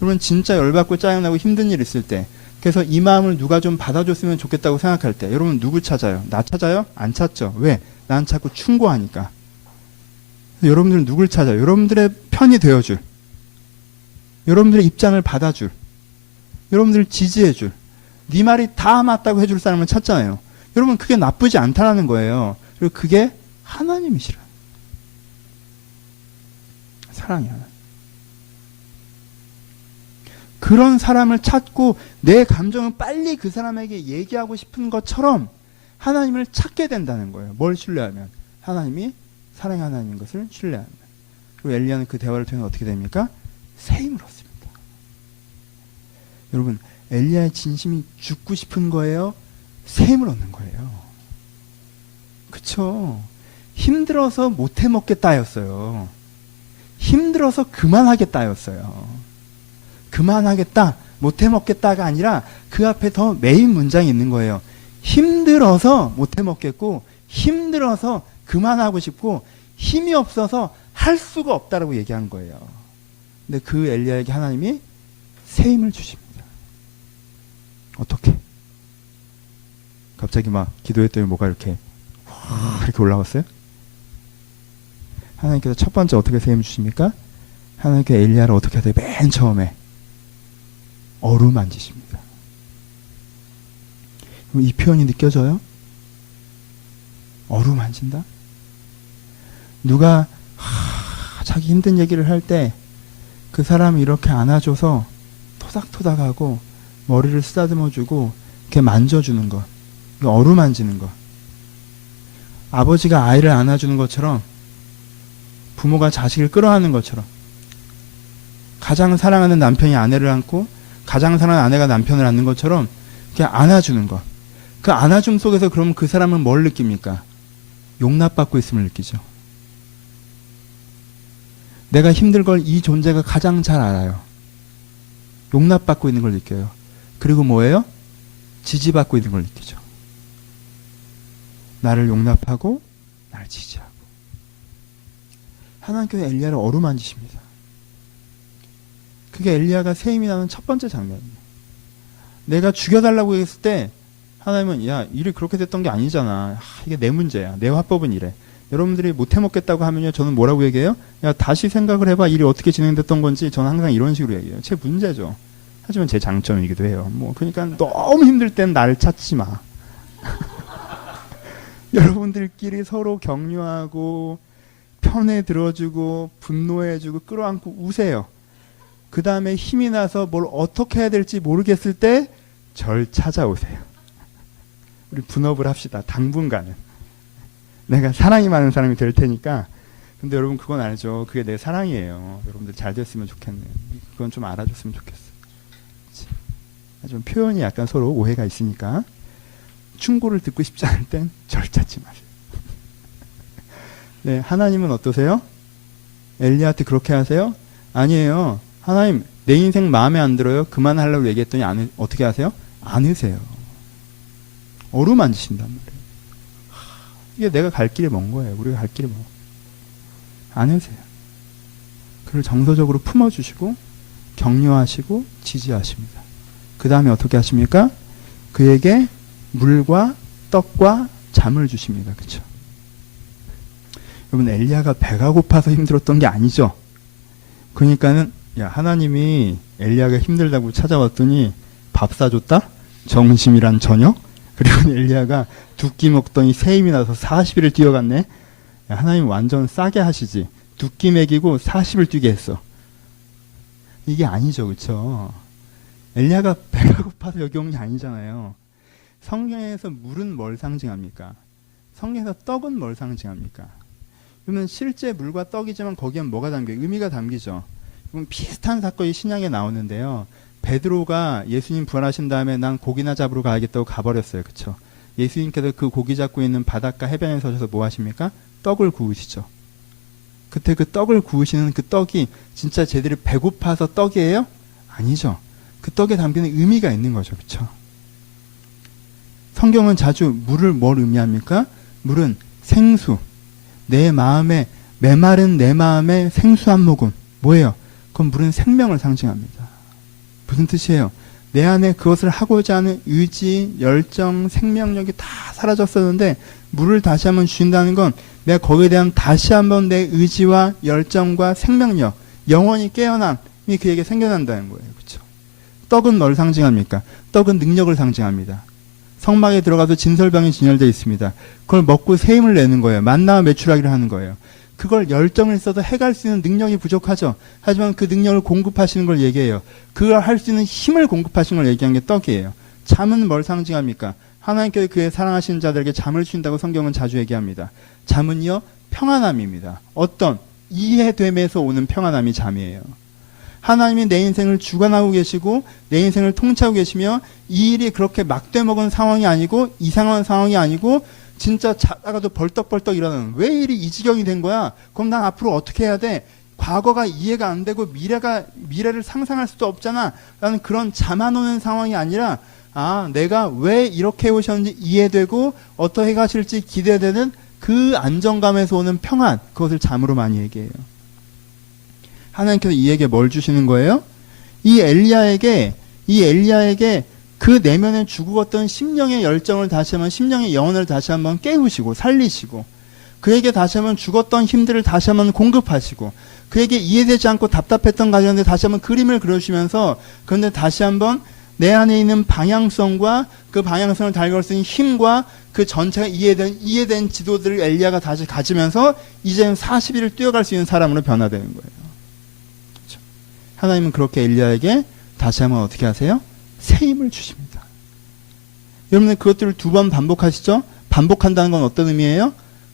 여러분, 진짜 열받고 짜증나고 힘든 일 있을 때, 그래서 이 마음을 누가 좀 받아줬으면 좋겠다고 생각할 때, 여러분 누구 찾아요? 나 찾아요? 안 찾죠. 왜? 난 자꾸 충고하니까. 여러분들은 누굴 찾아요? 여러분들의 편이 되어줄, 여러분들의 입장을 받아줄, 여러분들을 지지해줄, 네 말이 다 맞다고 해줄 사람을 찾잖아요. 여러분, 그게 나쁘지 않다라는 거예요. 그리고 그게 하나님이시라. 사랑이 하나. 그런 사람을 찾고 내 감정을 빨리 그 사람에게 얘기하고 싶은 것처럼 하나님을 찾게 된다는 거예요. 뭘 신뢰하면? 하나님이 사랑의 하나님인 것을 신뢰하면. 그리고 엘리야는 그 대화를 통해 어떻게 됩니까? 새 힘을 얻습니다. 여러분, 엘리야의 진심이 죽고 싶은 거예요? 새 힘을 얻는 거예요. 그쵸? 힘들어서 못해 먹겠다였어요. 힘들어서 그만하겠다였어요. 그만하겠다, 못해 먹겠다가 아니라 그 앞에 더 메인 문장이 있는 거예요. 힘들어서 못해 먹겠고, 힘들어서 그만하고 싶고, 힘이 없어서 할 수가 없다라고 얘기한 거예요. 근데 그 엘리야에게 하나님이 새 힘을 주십니다. 어떻게? 갑자기 막 기도했더니 뭐가 이렇게 올라왔어요? 하나님께서 첫 번째 어떻게 새 힘을 주십니까? 하나님께서 엘리야를 어떻게 하세요? 맨 처음에 어루만지십니다. 이 표현이 느껴져요? 어루만진다? 누가 자기 힘든 얘기를 할 때 그 사람이 이렇게 안아줘서 토닥토닥하고 머리를 쓰다듬어주고 이렇게 만져주는 것, 어루만지는 것. 아버지가 아이를 안아주는 것처럼, 부모가 자식을 끌어안는 것처럼, 가장 사랑하는 남편이 아내를 안고 가장 사랑하는 아내가 남편을 안는 것처럼 그냥 안아주는 것. 그 안아줌 속에서 그러면 그 사람은 뭘 느낍니까? 용납받고 있음을 느끼죠. 내가 힘들 걸 이 존재가 가장 잘 알아요. 용납받고 있는 걸 느껴요. 그리고 뭐예요? 지지받고 있는 걸 느끼죠. 나를 용납하고 나를 지지하고. 하나님께서 엘리야를 어루만지십니다. 그게 엘리야가 새 힘이 나는 첫 번째 장면이에요. 내가 죽여달라고 했을 때 하나님은 야, 일이 그렇게 됐던 게 아니잖아. 이게 내 문제야. 내 화법은 이래. 여러분들이 못해 먹겠다고 하면요, 저는 뭐라고 얘기해요? 야, 다시 생각을 해봐. 일이 어떻게 진행됐던 건지. 저는 항상 이런 식으로 얘기해요. 제 문제죠. 하지만 제 장점이기도 해요. 그러니까 너무 힘들 땐 나를 찾지 마. 여러분들끼리 서로 격려하고 편에 들어주고 분노해주고 끌어안고 우세요. 그 다음에 힘이 나서 뭘 어떻게 해야 될지 모르겠을 때 절 찾아오세요. 우리 분업을 합시다. 당분간은. 내가 사랑이 많은 사람이 될 테니까 근데 여러분 그건 알죠. 그게 내 사랑이에요. 여러분들 잘 됐으면 좋겠네요. 그건 좀 알아줬으면 좋겠어. 좀 표현이 약간 서로 오해가 있으니까 충고를 듣고 싶지 않을 땐 절 찾지 마세요. 네, 하나님은 어떠세요? 엘리야한테 그렇게 하세요? 아니에요. 하나님 내 인생 마음에 안 들어요. 그만하려고 얘기했더니 어떻게 하세요? 안으세요. 어루만지신단 말이에요. 이게 내가 갈 길이 먼 거예요. 우리가 갈 길이 먼 거예요. 안으세요. 그를 정서적으로 품어주시고 격려하시고 지지하십니다. 그 다음에 어떻게 하십니까? 그에게 물과 떡과 잠을 주십니다. 그렇죠? 여러분 엘리야가 배가 고파서 힘들었던 게 아니죠. 그러니까는 야 하나님이 엘리야가 힘들다고 찾아왔더니 밥 사줬다? 정심이란 저녁? 그리고 엘리야가 두 끼 먹더니 새 힘이 나서 40일을 뛰어갔네. 야, 하나님 완전 싸게 하시지. 두 끼 먹이고 40을 뛰게 했어. 이게 아니죠. 그렇죠? 엘리야가 배가 고파서 여기 온 게 아니잖아요. 성경에서 물은 뭘 상징합니까? 성경에서 떡은 뭘 상징합니까? 그러면 실제 물과 떡이지만 거기엔 뭐가 담겨요? 의미가 담기죠. 그럼 비슷한 사건이 신약에 나오는데요. 베드로가 예수님 부활하신 다음에 난 고기나 잡으러 가야겠다고 가버렸어요. 그렇죠? 예수님께서 그 고기 잡고 있는 바닷가 해변에 서셔서 뭐 하십니까? 떡을 구우시죠. 그때 그 떡을 구우시는 그 떡이 진짜 쟤들이 배고파서 떡이에요? 아니죠. 그 떡에 담기는 의미가 있는 거죠. 그렇죠? 성경은 자주 물을 뭘 의미합니까? 물은 생수. 내 마음에 메마른 내 마음에 생수 한 모금. 뭐예요? 그건 물은 생명을 상징합니다. 무슨 뜻이에요? 내 안에 그것을 하고자 하는 의지, 열정, 생명력이 다 사라졌었는데 물을 다시 한번 주신다는 건 내가 거기에 대한 다시 한번 내 의지와 열정과 생명력, 영원히 깨어남이 그에게 생겨난다는 거예요. 그렇죠? 떡은 뭘 상징합니까? 떡은 능력을 상징합니다. 성막에 들어가서 진설병이 진열되어 있습니다. 그걸 먹고 새 힘을 내는 거예요. 만나와 메추라기를 하는 거예요. 그걸 열정을 써서 해갈 수 있는 능력이 부족하죠. 하지만 그 능력을 공급하시는 걸 얘기해요. 그걸 할 수 있는 힘을 공급하시는 걸 얘기한 게 떡이에요. 잠은 뭘 상징합니까? 하나님께서 그의 사랑하시는 자들에게 잠을 주신다고 성경은 자주 얘기합니다. 잠은요, 평안함입니다. 어떤 이해됨에서 오는 평안함이 잠이에요. 하나님이 내 인생을 주관하고 계시고 내 인생을 통치하고 계시며 이 일이 그렇게 막대먹은 상황이 아니고 이상한 상황이 아니고 진짜 자다가도 벌떡벌떡 일어나는 왜 일이 이 지경이 된 거야? 그럼 난 앞으로 어떻게 해야 돼? 과거가 이해가 안 되고 미래를 상상할 수도 없잖아 라는 그런 잠 안 오는 상황이 아니라 내가 왜 이렇게 오셨는지 이해되고 어떻게 가실지 기대되는 그 안정감에서 오는 평안, 그것을 잠으로 많이 얘기해요. 하나님께서 이에게 뭘 주시는 거예요? 이 엘리야에게 그 내면에 죽었던 심령의 열정을 다시 한번, 심령의 영혼을 다시 한번 깨우시고 살리시고 그에게 다시 한번 죽었던 힘들을 다시 한번 공급하시고 그에게 이해되지 않고 답답했던 가정인데 다시 한번 그림을 그려주시면서 그런데 다시 한번 내 안에 있는 방향성과 그 방향성을 달걸 수 있는 힘과 그 전체가 이해된 지도들을 엘리야가 다시 가지면서 이제는 40일을 뛰어갈 수 있는 사람으로 변화되는 거예요. 그렇죠? 하나님은 그렇게 엘리야에게 다시 한번 어떻게 하세요? 새 힘을 주십니다. 여러분들 그것들을 2번 반복하시죠? 반복한다는 건 어떤 의미예요?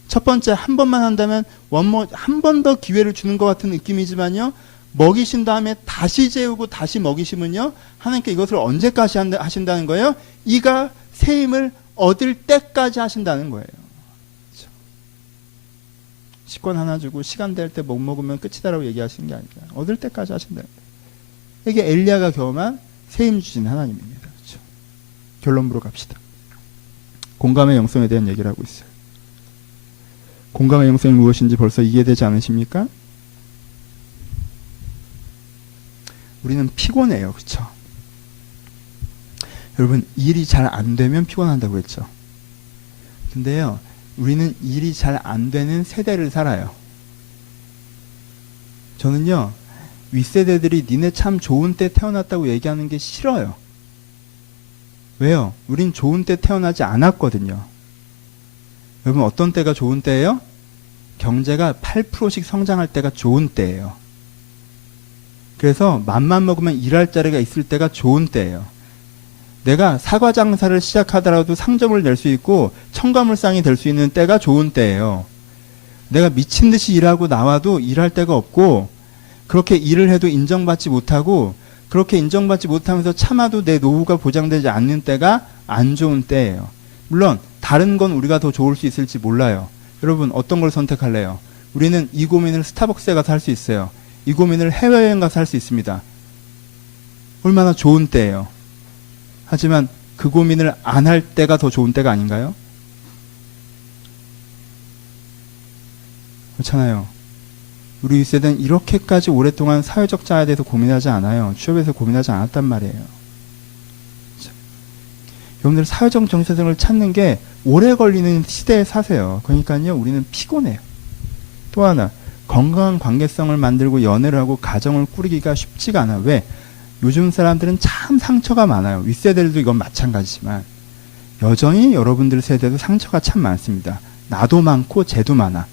첫 번째 한 번만 한다면 한 번 더 기회를 주는 것 같은 느낌이지만요. 먹이신 다음에 다시 재우고 다시 먹이시면요. 하나님께 이것을 언제까지 하신다는 거예요? 이가 새 힘을 얻을 때까지 하신다는 거예요. 그렇죠? 식권 하나 주고 시간 될 때 못 먹으면 끝이다라고 얘기하시는 게 아니라 얻을 때까지 하신다는 거예요. 이게 엘리야가 경험한 새 힘 주신 하나님입니다. 그렇죠? 결론부로 갑시다. 공감의 영성에 대한 얘기를 하고 있어요. 공감의 영성이 무엇인지 벌써 이해되지 않으십니까? 우리는 피곤해요. 그렇죠? 여러분 일이 잘 안 되면 피곤한다고 했죠. 근데요. 우리는 일이 잘 안 되는 세대를 살아요. 저는요. 윗세대들이 니네 참 좋은 때 태어났다고 얘기하는 게 싫어요. 왜요? 우린 좋은 때 태어나지 않았거든요. 여러분 어떤 때가 좋은 때예요? 경제가 8%씩 성장할 때가 좋은 때예요. 그래서 맘만 먹으면 일할 자리가 있을 때가 좋은 때예요. 내가 사과 장사를 시작하더라도 상점을 낼 수 있고 첨가물상이 될 수 있는 때가 좋은 때예요. 내가 미친 듯이 일하고 나와도 일할 데가 없고, 그렇게 일을 해도 인정받지 못하고, 그렇게 인정받지 못하면서 참아도 내 노후가 보장되지 않는 때가 안 좋은 때예요. 물론 다른 건 우리가 더 좋을 수 있을지 몰라요. 여러분 어떤 걸 선택할래요? 우리는 이 고민을 스타벅스에 가서 할 수 있어요. 이 고민을 해외여행 가서 할 수 있습니다. 얼마나 좋은 때예요. 하지만 그 고민을 안 할 때가 더 좋은 때가 아닌가요? 그렇잖아요. 우리 세대는 이렇게까지 오랫동안 사회적 자아에 대해서 고민하지 않아요. 취업에서 고민하지 않았단 말이에요. 여러분들 사회적 정체성을 찾는 게 오래 걸리는 시대에 사세요. 그러니까요, 우리는 피곤해요. 또 하나, 건강한 관계성을 만들고 연애를 하고 가정을 꾸리기가 쉽지가 않아. 왜? 요즘 사람들은 참 상처가 많아요. 윗세대들도 이건 마찬가지지만 여전히 여러분들 세대도 상처가 참 많습니다. 나도 많고 쟤도 많아.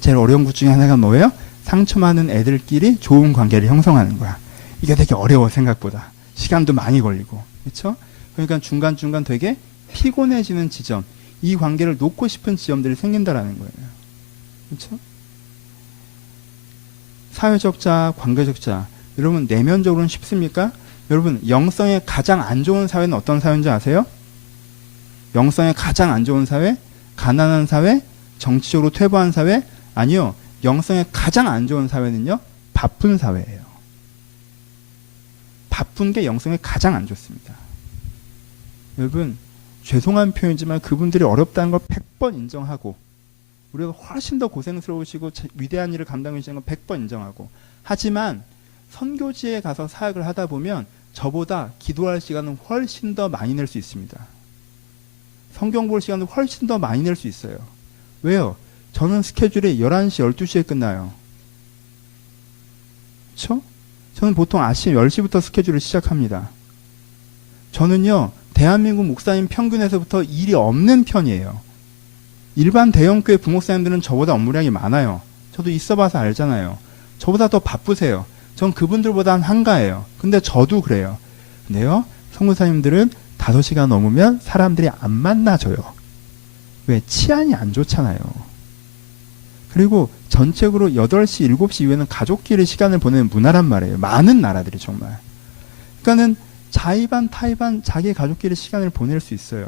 제일 어려운 것 중에 하나가 뭐예요? 상처 많은 애들끼리 좋은 관계를 형성하는 거야. 이게 되게 어려워, 생각보다. 시간도 많이 걸리고. 그렇죠? 그러니까 중간중간 되게 피곤해지는 지점, 이 관계를 놓고 싶은 지점들이 생긴다라는 거예요. 그렇죠? 사회적 자아, 관계적 자아. 여러분 내면적으로는 쉽습니까? 여러분 영성에 가장 안 좋은 사회는 어떤 사회인지 아세요? 영성에 가장 안 좋은 사회? 가난한 사회? 정치적으로 퇴보한 사회? 아니요. 영성에 가장 안 좋은 사회는요, 바쁜 사회예요. 바쁜 게 영성에 가장 안 좋습니다. 여러분, 죄송한 표현이지만 그분들이 어렵다는 걸 100번 인정하고, 우리가 훨씬 더 고생스러우시고 위대한 일을 감당해 주시는 건 100번 인정하고, 하지만 선교지에 가서 사역을 하다 보면 저보다 기도할 시간은 훨씬 더 많이 낼 수 있습니다. 성경 볼 시간은 훨씬 더 많이 낼 수 있어요. 왜요? 저는 스케줄이 11시, 12시에 끝나요. 그렇죠? 저는 보통 아침 10시부터 스케줄을 시작합니다. 저는요, 대한민국 목사님 평균에서부터 일이 없는 편이에요. 일반 대형교회 부목사님들은 저보다 업무량이 많아요. 저도 있어봐서 알잖아요. 저보다 더 바쁘세요. 전 그분들보다 한가해요. 근데 저도 그래요. 근데요, 선교사님들은 5시간 넘으면 사람들이 안 만나줘요. 왜? 치안이 안 좋잖아요. 그리고 전체적으로 8시, 7시 이후에는 가족끼리 시간을 보내는 문화란 말이에요. 많은 나라들이 정말. 그러니까는 자의반, 타의반 자기 가족끼리 시간을 보낼 수 있어요.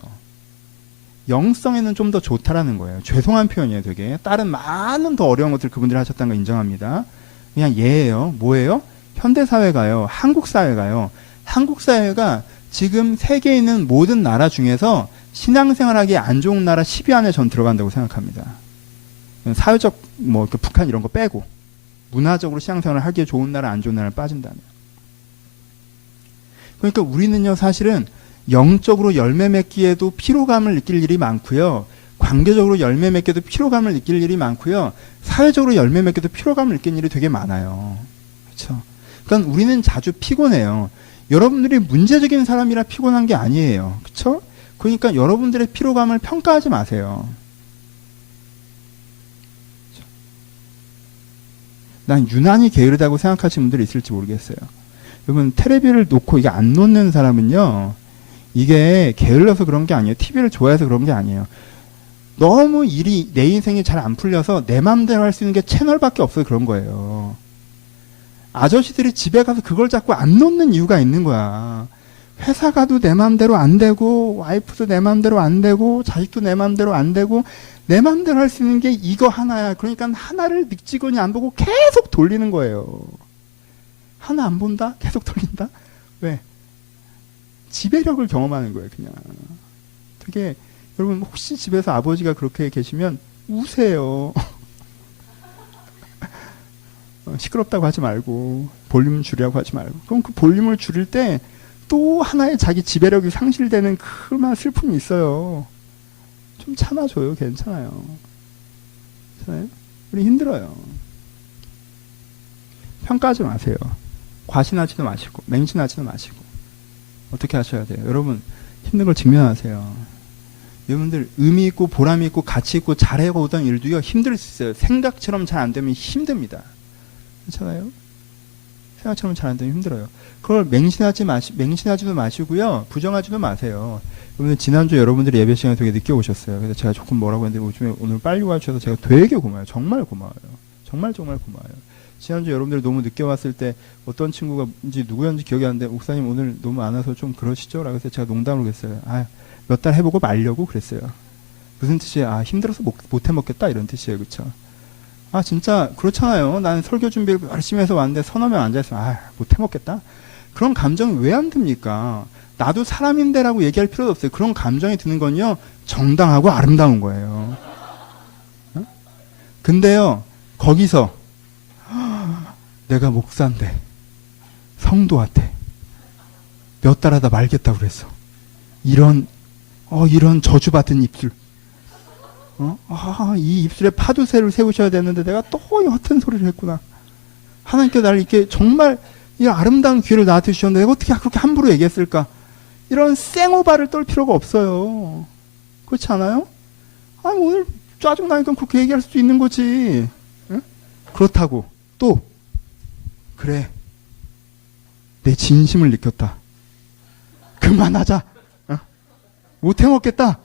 영성에는 좀 더 좋다라는 거예요. 죄송한 표현이에요, 되게. 다른 많은 더 어려운 것들 그분들이 하셨다는 거 인정합니다. 그냥 예예요. 뭐예요? 현대사회가요. 한국사회가요. 한국사회가 지금 세계에 있는 모든 나라 중에서 신앙생활하기 안 좋은 나라 10위 안에 전 들어간다고 생각합니다. 사회적, 북한 이런 거 빼고. 문화적으로 신앙생활을 하기에 좋은 나라, 안 좋은 나라를 빠진다면. 그러니까 우리는요, 사실은 영적으로 열매 맺기에도 피로감을 느낄 일이 많고요. 관계적으로 열매 맺기에도 피로감을 느낄 일이 많고요. 사회적으로 열매 맺기에도 피로감을 느끼는 일이 되게 많아요. 그렇죠? 그러니까 우리는 자주 피곤해요. 여러분들이 문제적인 사람이라 피곤한 게 아니에요. 그렇죠? 그러니까 여러분들의 피로감을 평가하지 마세요. 난 유난히 게으르다고 생각하시는 분들이 있을지 모르겠어요. 여러분, 텔레비를 놓고 이게 안 놓는 사람은요, 이게 게을러서 그런 게 아니에요. TV를 좋아해서 그런 게 아니에요. 너무 일이, 내 인생이 잘 안 풀려서 내 맘대로 할 수 있는 게 채널밖에 없어서 그런 거예요. 아저씨들이 집에 가서 그걸 자꾸 안 놓는 이유가 있는 거야. 회사 가도 내 맘대로 안 되고, 와이프도 내 맘대로 안 되고, 자식도 내 맘대로 안 되고, 내 맘대로 할 수 있는 게 이거 하나야. 그러니까 하나를 닉지근히 안 보고 계속 돌리는 거예요. 하나 안 본다? 계속 돌린다? 왜? 지배력을 경험하는 거예요, 그냥. 되게, 여러분, 혹시 집에서 아버지가 그렇게 계시면 우세요. 시끄럽다고 하지 말고, 볼륨 줄이라고 하지 말고. 그럼 그 볼륨을 줄일 때 또 하나의 자기 지배력이 상실되는 그만 슬픔이 있어요. 좀 참아줘요. 괜찮아요. 괜찮아요? 우리 힘들어요. 평가하지 마세요. 과신하지도 마시고, 맹신하지도 마시고. 어떻게 하셔야 돼요? 여러분, 힘든 걸 직면하세요. 여러분들, 의미 있고, 보람 있고, 가치 있고, 잘해고 오던 일도요, 힘들 수 있어요. 생각처럼 잘 안 되면 힘듭니다. 괜찮아요? 생각처럼 잘 안 되면 힘들어요. 그걸 맹신하지도 마시고요, 부정하지도 마세요. 여러분들 지난주에 여러분들이 예배 시간에 되게 늦게 오셨어요. 그래서 제가 조금 뭐라고 했는데 요즘에 오늘 빨리 와주셔서 제가 되게 고마워요. 정말 고마워요. 정말 고마워요. 지난주에 여러분들이 너무 늦게 왔을 때 어떤 친구가 누구였는지 기억이 안 나는데 목사님 오늘 너무 안 와서 좀 그러시죠? 라고 해서 제가 농담으로 그랬어요. 몇 달 해보고 말려고 그랬어요. 무슨 뜻이에요? 힘들어서 못 해먹겠다 이런 뜻이에요. 그쵸? 진짜 그렇잖아요. 나는 설교 준비를 열심히 해서 왔는데 서너 명 앉아있으면 못 해먹겠다? 그런 감정이 왜 안 듭니까? 나도 사람인데라고 얘기할 필요도 없어요. 그런 감정이 드는 건요, 정당하고 아름다운 거예요. 근데요, 거기서 내가 목사인데 성도한테 몇 달 하다 말겠다고 그랬어. 이런 저주받은 입술. 이 입술에 파두새를 세우셔야 되는데 내가 또 옅은 소리를 했구나. 하나님께 나를 이렇게 정말 이 아름다운 기회를 나한테 주셨는데 내가 어떻게 그렇게 함부로 얘기했을까? 이런 생오바를 떨 필요가 없어요. 그렇지 않아요? 오늘 짜증나니까 그렇게 얘기할 수도 있는 거지. 응? 그렇다고 또 그래, 내 진심을 느꼈다. 그만하자. 못 해먹겠다.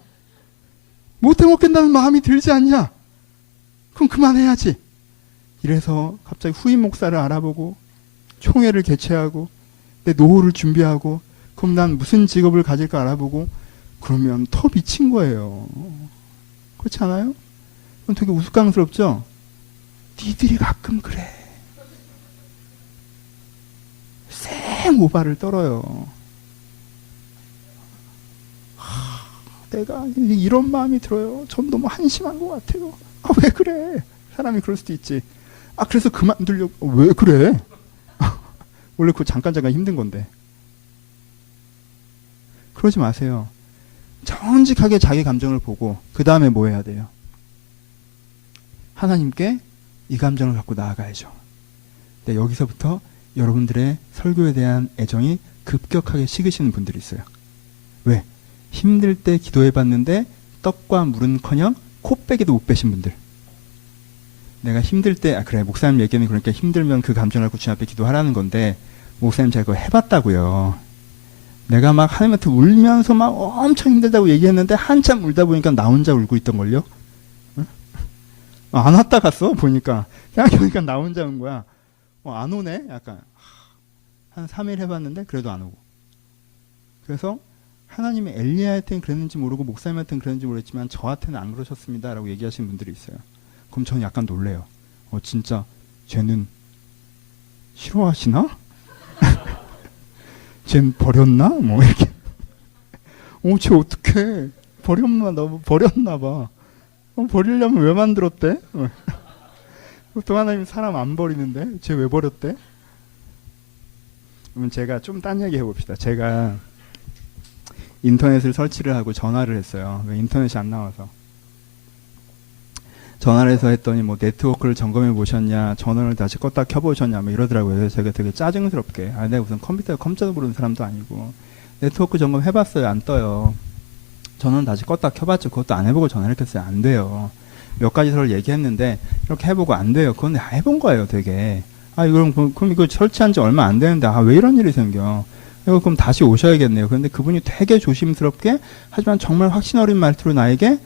못 해먹겠다는 마음이 들지 않냐? 그럼 그만해야지. 이래서 갑자기 후임 목사를 알아보고 총회를 개최하고 내 노후를 준비하고 그럼 난 무슨 직업을 가질까 알아보고 그러면 더 미친 거예요. 그렇지 않아요? 그럼 되게 우스꽝스럽죠? 니들이 가끔 그래. 생오바를 떨어요. 내가 이런 마음이 들어요. 전 너무 한심한 것 같아요. 왜 그래? 사람이 그럴 수도 있지. 그래서 그만두려고. 왜 그래? 원래 그거 잠깐 힘든 건데. 그러지 마세요. 정직하게 자기 감정을 보고 그 다음에 뭐 해야 돼요? 하나님께 이 감정을 갖고 나아가야죠. 근데 여기서부터 여러분들의 설교에 대한 애정이 급격하게 식으시는 분들이 있어요. 왜? 힘들 때 기도해봤는데 떡과 물은커녕 코빼기도 못 빼신 분들. 내가 힘들 때 그래 목사님 얘기는 그러니까 힘들면 그 감정을 갖고 주님 앞에 기도하라는 건데 목사님 제가 그거 해봤다고요. 내가 막 하나님한테 울면서 막 엄청 힘들다고 얘기했는데 한참 울다 보니까 나 혼자 울고 있던걸요. 응? 안 왔다 갔어 보니까. 생각해보니까 나 혼자 온 거야. 안 오네 약간. 한 3일 해봤는데 그래도 안 오고. 그래서 하나님이 엘리야한테는 그랬는지 모르고 목사님한테는 그랬는지 모르겠지만 저한테는 안 그러셨습니다 라고 얘기하시는 분들이 있어요. 그럼 저는 약간 놀래요. 진짜 쟤는 싫어하시나? 쟤는 버렸나? 뭐 이렇게. 쟤 어떡해. 버렸나 봐. 버리려면 왜 만들었대? 보통 하나님 사람 안 버리는데 쟤 왜 버렸대? 그러면 제가 좀 딴 얘기 해봅시다. 제가 인터넷을 설치를 하고 전화를 했어요. 왜 인터넷이 안 나와서. 전화를 해서 했더니 뭐 네트워크를 점검해 보셨냐, 전원을 다시 껐다 켜보셨냐, 뭐 이러더라고요. 그래서 제가 되게 짜증스럽게, 내가 무슨 컴퓨터 부르는 사람도 아니고, 네트워크 점검 해봤어요. 안 떠요. 전원 다시 껐다 켜봤죠. 그것도 안 해보고 전화를 켰어요. 안 돼요. 몇 가지 서로 얘기했는데, 이렇게 해보고 안 돼요. 그건 해본 거예요, 되게. 그럼 이거 설치한 지 얼마 안 되는데, 왜 이런 일이 생겨? 그럼 다시 오셔야겠네요. 그런데 그분이 되게 조심스럽게, 하지만 정말 확신 어린 말투로 나에게,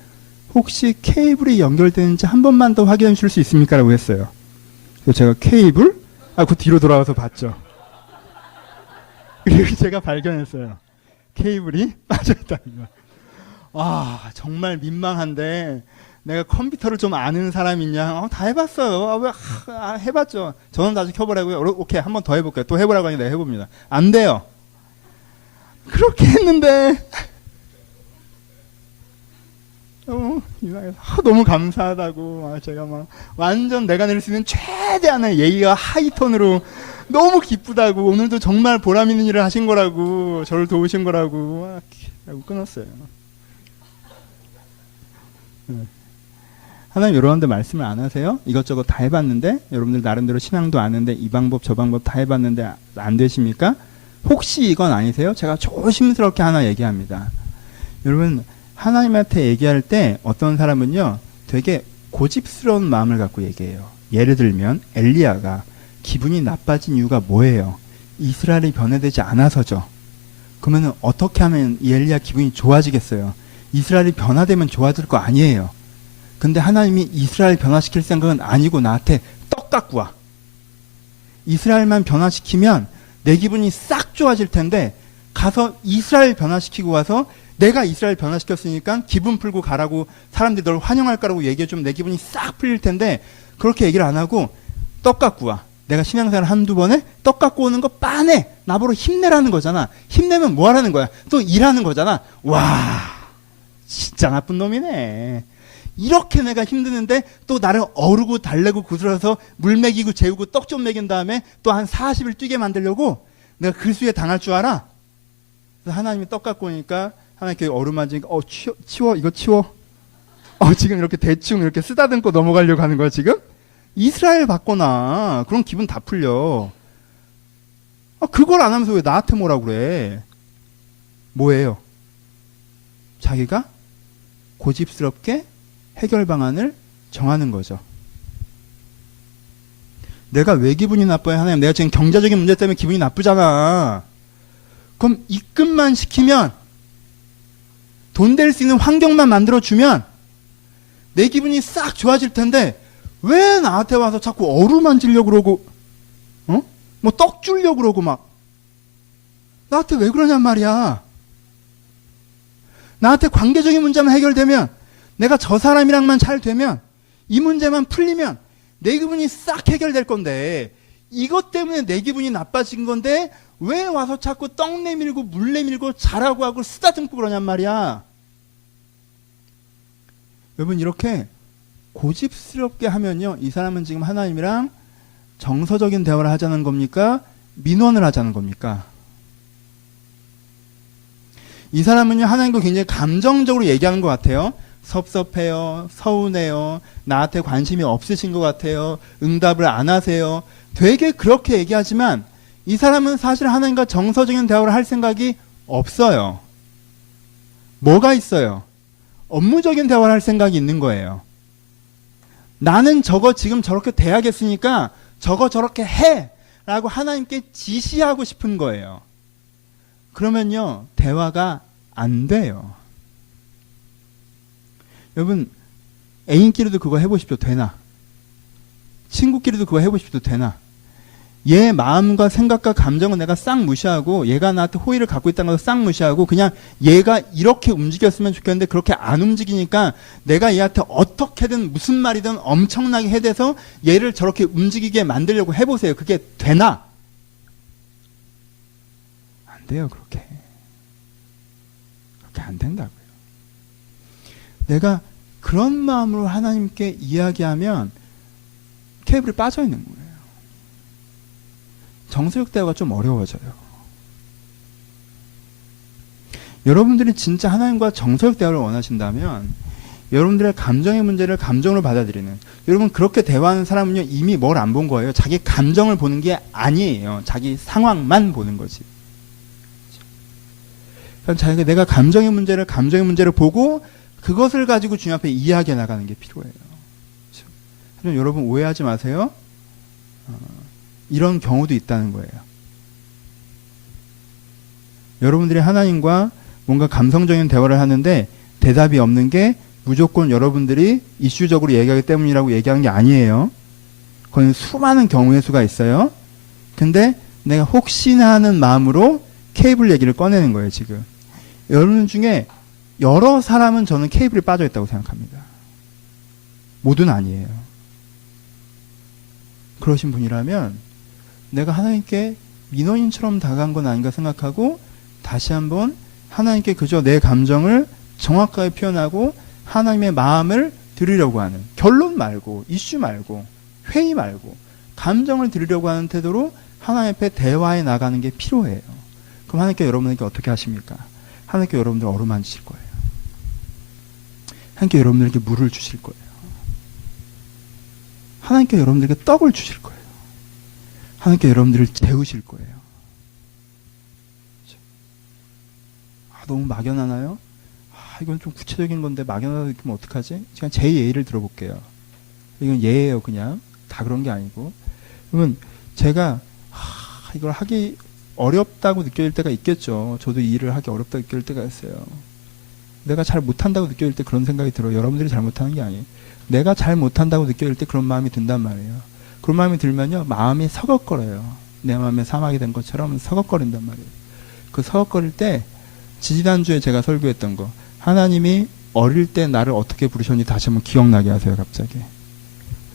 혹시 케이블이 연결되는지 한 번만 더 확인해 주실 수 있습니까? 라고 했어요. 그래서 제가 케이블? 그 뒤로 돌아와서 봤죠. 그리고 제가 발견했어요. 케이블이 빠져있다는 거. 정말 민망한데 내가 컴퓨터를 좀 아는 사람 있냐? 다 해봤어요. 해봤죠. 전원 다시 켜보라고요. 오케이, 한 번 더 해볼게요. 또 해보라고 하니까 내가 해봅니다. 안 돼요. 그렇게 했는데 너무 감사하다고 제가 막 완전 내가 낼 수 있는 최대한의 예의와 하이톤으로 너무 기쁘다고 오늘도 정말 보람 있는 일을 하신 거라고 저를 도우신 거라고 하고 끊었어요. 하나님 이런데 말씀을 안 하세요? 이것저것 다 해봤는데 여러분들 나름대로 신앙도 아는데 이 방법 저 방법 다 해봤는데 안 되십니까? 혹시 이건 아니세요? 제가 조심스럽게 하나 얘기합니다. 여러분 하나님한테 얘기할 때 어떤 사람은요 되게 고집스러운 마음을 갖고 얘기해요. 예를 들면 엘리야가 기분이 나빠진 이유가 뭐예요? 이스라엘이 변해되지 않아서죠. 그러면 어떻게 하면 이 엘리야 기분이 좋아지겠어요? 이스라엘이 변화되면 좋아질 거 아니에요. 근데 하나님이 이스라엘 변화시킬 생각은 아니고 나한테 떡 갖고 와. 이스라엘만 변화시키면 내 기분이 싹 좋아질 텐데 가서 이스라엘 변화시키고 와서 내가 이스라엘 변화시켰으니까 기분 풀고 가라고 사람들이 널 환영할 거라고 얘기해주면 내 기분이 싹 풀릴 텐데 그렇게 얘기를 안 하고 떡 갖고 와. 내가 신앙생활 한두 번에 떡 갖고 오는 거 빤해. 나보러 힘내라는 거잖아. 힘내면 뭐 하라는 거야? 또 일하는 거잖아. 와, 진짜 나쁜 놈이네. 이렇게 내가 힘드는데 또 나를 어르고 달래고 구슬러서 물 먹이고 재우고 떡 좀 먹인 다음에 또 한 40일 뛰게 만들려고 내가 글수에 당할 줄 알아? 그래서 하나님이 떡 갖고 오니까 하나님께 어루만지니까 치워 이거 치워. 지금 이렇게 대충 이렇게 쓰다듬고 넘어가려고 하는 거야 지금? 이스라엘 받거나 그런 기분 다 풀려. 그걸 안 하면서 왜 나한테 뭐라고 그래? 뭐예요? 자기가 고집스럽게 해결 방안을 정하는 거죠. 내가 왜 기분이 나빠요? 하나님, 내가 지금 경제적인 문제 때문에 기분이 나쁘잖아. 그럼 입금만 시키면 돈 될 수 있는 환경만 만들어주면 내 기분이 싹 좋아질 텐데 왜 나한테 와서 자꾸 어루만지려고 그러고 뭐 떡 주려고 그러고 막 나한테 왜 그러냔 말이야. 나한테 관계적인 문제만 해결되면 내가 저 사람이랑만 잘 되면 이 문제만 풀리면 내 기분이 싹 해결될 건데 이것 때문에 내 기분이 나빠진 건데 왜 와서 자꾸 떡 내밀고 물 내밀고 자라고 하고 쓰다듬고 그러냔 말이야. 여러분 이렇게 고집스럽게 하면요 이 사람은 지금 하나님이랑 정서적인 대화를 하자는 겁니까? 민원을 하자는 겁니까? 이 사람은요 하나님과 굉장히 감정적으로 얘기하는 것 같아요. 섭섭해요, 서운해요, 나한테 관심이 없으신 것 같아요, 응답을 안 하세요. 되게 그렇게 얘기하지만 이 사람은 사실 하나님과 정서적인 대화를 할 생각이 없어요. 뭐가 있어요? 업무적인 대화를 할 생각이 있는 거예요. 나는 저거 지금 저렇게 돼야겠으니까 저거 저렇게 해! 라고 하나님께 지시하고 싶은 거예요. 그러면요 대화가 안 돼요. 여러분 애인끼리도 그거 해보십시오. 되나? 친구끼리도 그거 해보십시오. 되나? 얘 마음과 생각과 감정은 내가 싹 무시하고 얘가 나한테 호의를 갖고 있다는 걸 싹 무시하고 그냥 얘가 이렇게 움직였으면 좋겠는데 그렇게 안 움직이니까 내가 얘한테 어떻게든 무슨 말이든 엄청나게 해대서 얘를 저렇게 움직이게 만들려고 해보세요. 그게 되나? 안 돼요. 그렇게 안 된다고요. 내가 그런 마음으로 하나님께 이야기하면 케이블이 빠져 있는 거예요. 정서적 대화가 좀 어려워져요. 여러분들이 진짜 하나님과 정서적 대화를 원하신다면 여러분들의 감정의 문제를 감정으로 받아들이는, 여러분 그렇게 대화하는 사람은요 이미 뭘 안 본 거예요. 자기 감정을 보는 게 아니에요. 자기 상황만 보는 거지. 그러니까 자기가 내가 감정의 문제를 보고 그것을 가지고 주님 앞에 이야기해 나가는 게 필요해요. 그렇죠? 여러분 오해하지 마세요. 이런 경우도 있다는 거예요. 여러분들이 하나님과 뭔가 감성적인 대화를 하는데 대답이 없는 게 무조건 여러분들이 이슈적으로 얘기하기 때문이라고 얘기하는 게 아니에요. 그건 수많은 경우의 수가 있어요. 근데 내가 혹시나 하는 마음으로 케이블 얘기를 꺼내는 거예요, 지금. 여러분 중에 여러 사람은 저는 케이블이 빠져 있다고 생각합니다. 모두는 아니에요. 그러신 분이라면 내가 하나님께 민원인처럼 다가간 건 아닌가 생각하고 다시 한번 하나님께 그저 내 감정을 정확하게 표현하고 하나님의 마음을 들으려고 하는, 결론 말고 이슈 말고 회의 말고 감정을 들으려고 하는 태도로 하나님 앞에 대화해 나가는 게 필요해요. 그럼 하나님께 여러분에게 어떻게 하십니까? 하나님께 여러분들 어루만지실 거예요. 하나님께 여러분들에게 물을 주실 거예요. 하나님께 여러분들에게 떡을 주실 거예요. 하나님께 여러분들을 재우실 거예요. 너무 막연하나요? 이건 좀 구체적인 건데 막연하다 느끼면 어떡하지? 그냥 제 예를 들어볼게요. 이건 예예요, 그냥. 다 그런 게 아니고. 그러면 제가 이걸 하기 어렵다고 느껴질 때가 있겠죠. 저도 이 일을 하기 어렵다고 느껴질 때가 있어요. 내가 잘 못한다고 느껴질 때 그런 생각이 들어요. 여러분들이 잘 못하는 게 아니에요. 내가 잘 못한다고 느껴질 때 그런 마음이 든단 말이에요. 그런 마음이 들면요, 마음이 서걱거려요. 내 마음에 사막이 된 것처럼 서걱거린단 말이에요. 그 서걱거릴 때, 지지난주에 제가 설교했던 거, 하나님이 어릴 때 나를 어떻게 부르셨는지 다시 한번 기억나게 하세요. 갑자기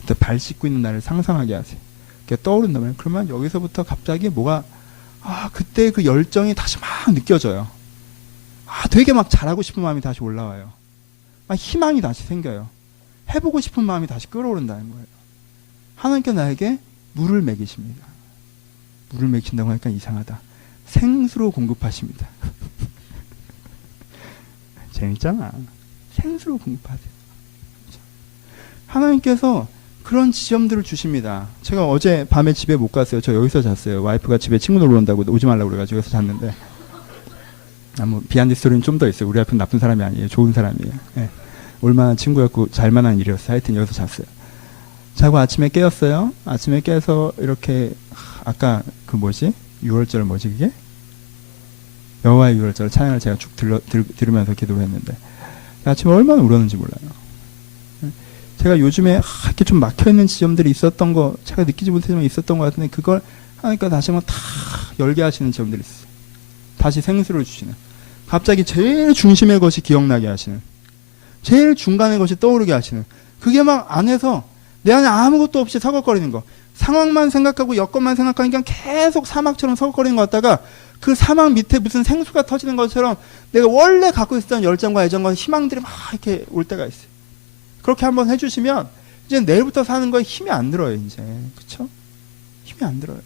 그때 발 씻고 있는 나를 상상하게 하세요. 그게 떠오른단 말이에요. 그러면 여기서부터 갑자기 뭐가, 그때 그 열정이 다시 막 느껴져요. 되게 막 잘하고 싶은 마음이 다시 올라와요. 막 희망이 다시 생겨요. 해보고 싶은 마음이 다시 끌어오른다는 거예요. 하나님께 나에게 물을 먹이십니다. 물을 먹이신다고 하니까 이상하다. 생수로 공급하십니다. 재밌잖아. 생수로 공급하세요. 하나님께서 그런 지점들을 주십니다. 제가 어제 밤에 집에 못 갔어요. 저 여기서 잤어요. 와이프가 집에 친구 놀러 온다고 오지 말라고 그래가지고 여기서 잤는데, 뭐 비하인드 스토리는 좀 더 있어요. 우리 와이프는 나쁜 사람이 아니에요. 좋은 사람이에요. 네. 올만한 친구였고 잘만한 일이었어요. 하여튼 여기서 잤어요. 자고 아침에 깨었어요. 아침에 깨서 이렇게, 아까 그 뭐지? 6월절 뭐지 그게? 여호와의 6월절 찬양을 제가 쭉 들으면서 기도를 했는데, 아침에 얼마나 울었는지 몰라요. 제가 요즘에 이렇게 좀 막혀있는 지점들이 있었던 거, 제가 느끼지 못했지만 있었던 것 같은데, 그걸 하니까 다시 한번 다 열게 하시는 지점들이 있어요. 다시 생수를 주시는, 갑자기 제일 중심의 것이 기억나게 하시는, 제일 중간의 것이 떠오르게 하시는, 그게 막 안에서 내 안에 아무것도 없이 서걱거리는 거, 상황만 생각하고 여건만 생각하니까 계속 사막처럼 서걱거리는 것 같다가 그 사막 밑에 무슨 생수가 터지는 것처럼 내가 원래 갖고 있었던 열정과 애정과 희망들이 막 이렇게 올 때가 있어요. 그렇게 한번 해주시면 이제 내일부터 사는 거에 힘이 안 들어요. 이제 그렇죠? 힘이 안 들어요.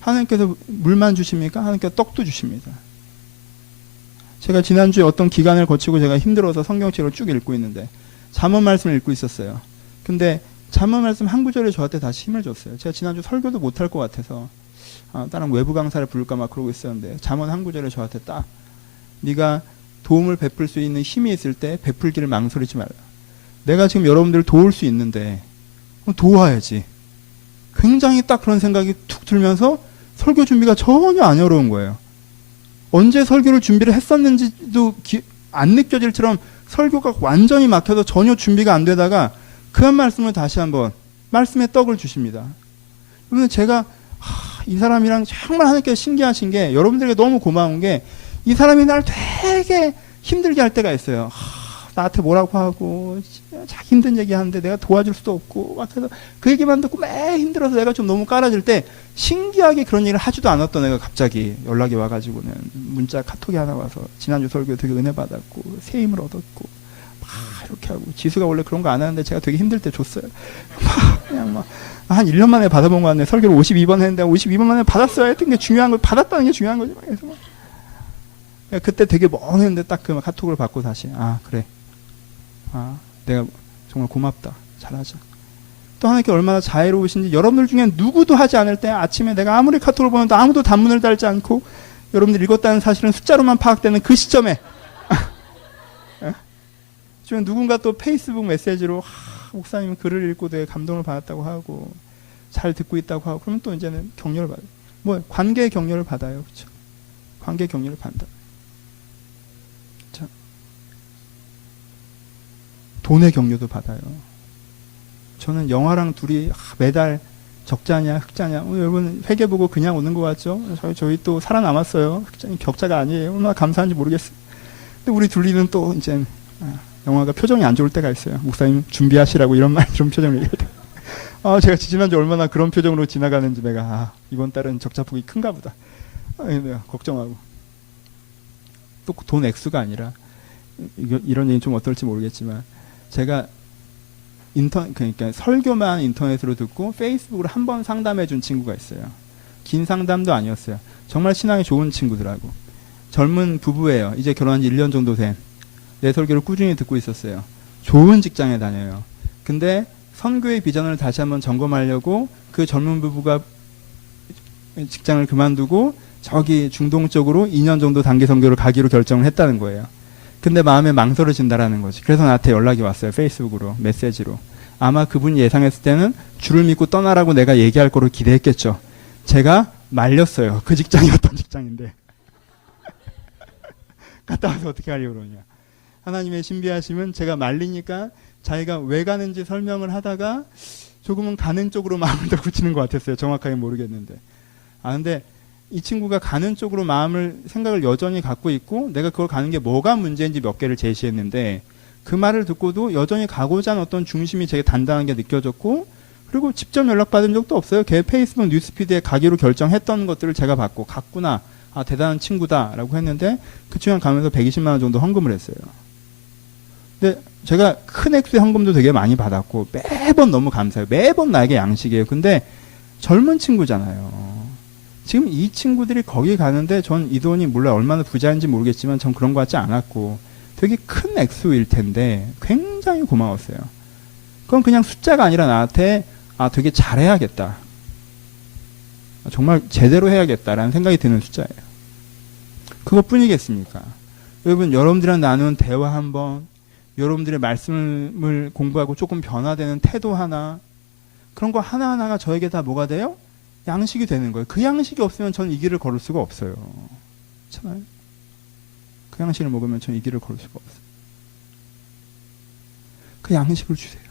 하나님께서 물만 주십니까? 하나님께서 떡도 주십니다. 제가 지난주에 어떤 기간을 거치고 제가 힘들어서 성경책을 쭉 읽고 있는데 잠언 말씀을 읽고 있었어요. 근데 잠언 말씀 한 구절이 저한테 다시 힘을 줬어요. 제가 지난주 설교도 못할 것 같아서 다른 외부 강사를 부를까 막 그러고 있었는데, 잠언 한 구절에 저한테 딱, 네가 도움을 베풀 수 있는 힘이 있을 때 베풀기를 망설이지 말라. 내가 지금 여러분들을 도울 수 있는데 도와야지. 굉장히 딱 그런 생각이 툭 들면서 설교 준비가 전혀 안 어려운 거예요. 언제 설교를 준비를 했었는지도 안 느껴질처럼 설교가 완전히 막혀서 전혀 준비가 안 되다가 그 한 말씀을 다시 한번 말씀의 떡을 주십니다. 그러면 제가 이 사람이랑 정말 하나님께서 신기하신 게, 여러분들에게 너무 고마운 게, 이 사람이 날 되게 힘들게 할 때가 있어요. 나한테 뭐라고 하고 자기 힘든 얘기하는데 내가 도와줄 수도 없고 막 해서 그 얘기만 듣고 매 힘들어서 내가 좀 너무 깔아줄 때, 신기하게 그런 얘기를 하지도 않았던 애가 갑자기 연락이 와가지고는 문자 카톡이 하나 와서 지난주 설교 되게 은혜 받았고 새 힘을 얻었고 막 이렇게 하고, 지수가 원래 그런 거 안 하는데 제가 되게 힘들 때 줬어요. 막 그냥 막 한 1년 만에 받아본 거 같네. 설교를 52번 했는데 52번 만에 받았어야 했던 게 중요한 거, 받았다는 게 중요한 거지. 그래서 막 그때 되게 멍했는데 딱 그 카톡을 받고 다시, 그래, 내가 정말 고맙다, 잘하자. 또 하나님께 얼마나 자애로우신지, 여러분들 중에 누구도 하지 않을 때 아침에 내가 아무리 카톡을 보내도 아무도 단문을 달지 않고 여러분들 읽었다는 사실은 숫자로만 파악되는 그 시점에 지금 누군가 또 페이스북 메시지로 목사님 글을 읽고 되게 감동을 받았다고 하고 잘 듣고 있다고 하고, 그러면 또 이제는 격려를 받아요. 뭐 관계의 격려를 받아요. 그렇죠? 관계의 격려를 받는다. 돈의 격려도 받아요. 저는 영화랑 둘이 매달 적자냐 흑자냐, 여러분 회계 보고 그냥 오는 것 같죠? 저희 또 살아남았어요. 격자가 아니에요. 얼마나 감사한지 모르겠어요. 근데 우리 둘이는 또 이제 영화가 표정이 안 좋을 때가 있어요. 목사님 준비하시라고 이런 말 좀 표정을 얘기해야 돼요. 제가 지난주 얼마나 그런 표정으로 지나가는지 내가 이번 달은 적자폭이 큰가 보다. 내가 걱정하고. 또 돈 액수가 아니라, 이런 얘기 좀 어떨지 모르겠지만, 제가 그러니까 설교만 인터넷으로 듣고 페이스북으로 한 번 상담해 준 친구가 있어요. 긴 상담도 아니었어요. 정말 신앙이 좋은 친구더라고. 젊은 부부예요. 이제 결혼한 지 1년 정도 된. 내 설교를 꾸준히 듣고 있었어요. 좋은 직장에 다녀요. 근데 선교의 비전을 다시 한번 점검하려고 그 젊은 부부가 직장을 그만두고 저기 중동 쪽으로 2년 정도 단기 선교를 가기로 결정을 했다는 거예요. 근데 마음에 망설여진다라는 거지. 그래서 나한테 연락이 왔어요. 페이스북으로, 메시지로. 아마 그분이 예상했을 때는 주를 믿고 떠나라고 내가 얘기할 거로 기대했겠죠. 제가 말렸어요. 그 직장이 어떤 직장인데. 갔다 와서 어떻게 하려고 그러냐. 하나님의 신비하심은 제가 말리니까 자기가 왜 가는지 설명을 하다가 조금은 가는 쪽으로 마음을 더 굳히는 것 같았어요. 정확하게 모르겠는데. 근데 이 친구가 가는 쪽으로 생각을 여전히 갖고 있고 내가 그걸 가는 게 뭐가 문제인지 몇 개를 제시했는데 그 말을 듣고도 여전히 가고자 하는 어떤 중심이 되게 단단한 게 느껴졌고 그리고 직접 연락받은 적도 없어요. 걔 페이스북 뉴스피드에 가기로 결정했던 것들을 제가 받고 갔구나. 대단한 친구다라고 했는데 그 친구랑 가면서 120만 원 정도 헌금을 했어요. 근데 제가 큰 액수의 헌금도 되게 많이 받았고 매번 너무 감사해요. 매번 나에게 양식이에요. 근데 젊은 친구잖아요. 지금 이 친구들이 거기 가는데 전 이 돈이 몰라 얼마나 부자인지 모르겠지만 전 그런 것 같지 않았고 되게 큰 액수일 텐데 굉장히 고마웠어요. 그건 그냥 숫자가 아니라 나한테 되게 잘해야겠다. 정말 제대로 해야겠다라는 생각이 드는 숫자예요. 그것뿐이겠습니까? 여러분, 여러분들이랑 나눈 대화 한 번, 여러분들의 말씀을 공부하고 조금 변화되는 태도 하나, 그런 거 하나하나가 저에게 다 뭐가 돼요? 양식이 되는 거예요. 그 양식이 없으면 저는 이 길을 걸을 수가 없어요. 그렇잖아요? 그 양식을 먹으면 저는 이 길을 걸을 수가 없어요. 그 양식을 주세요.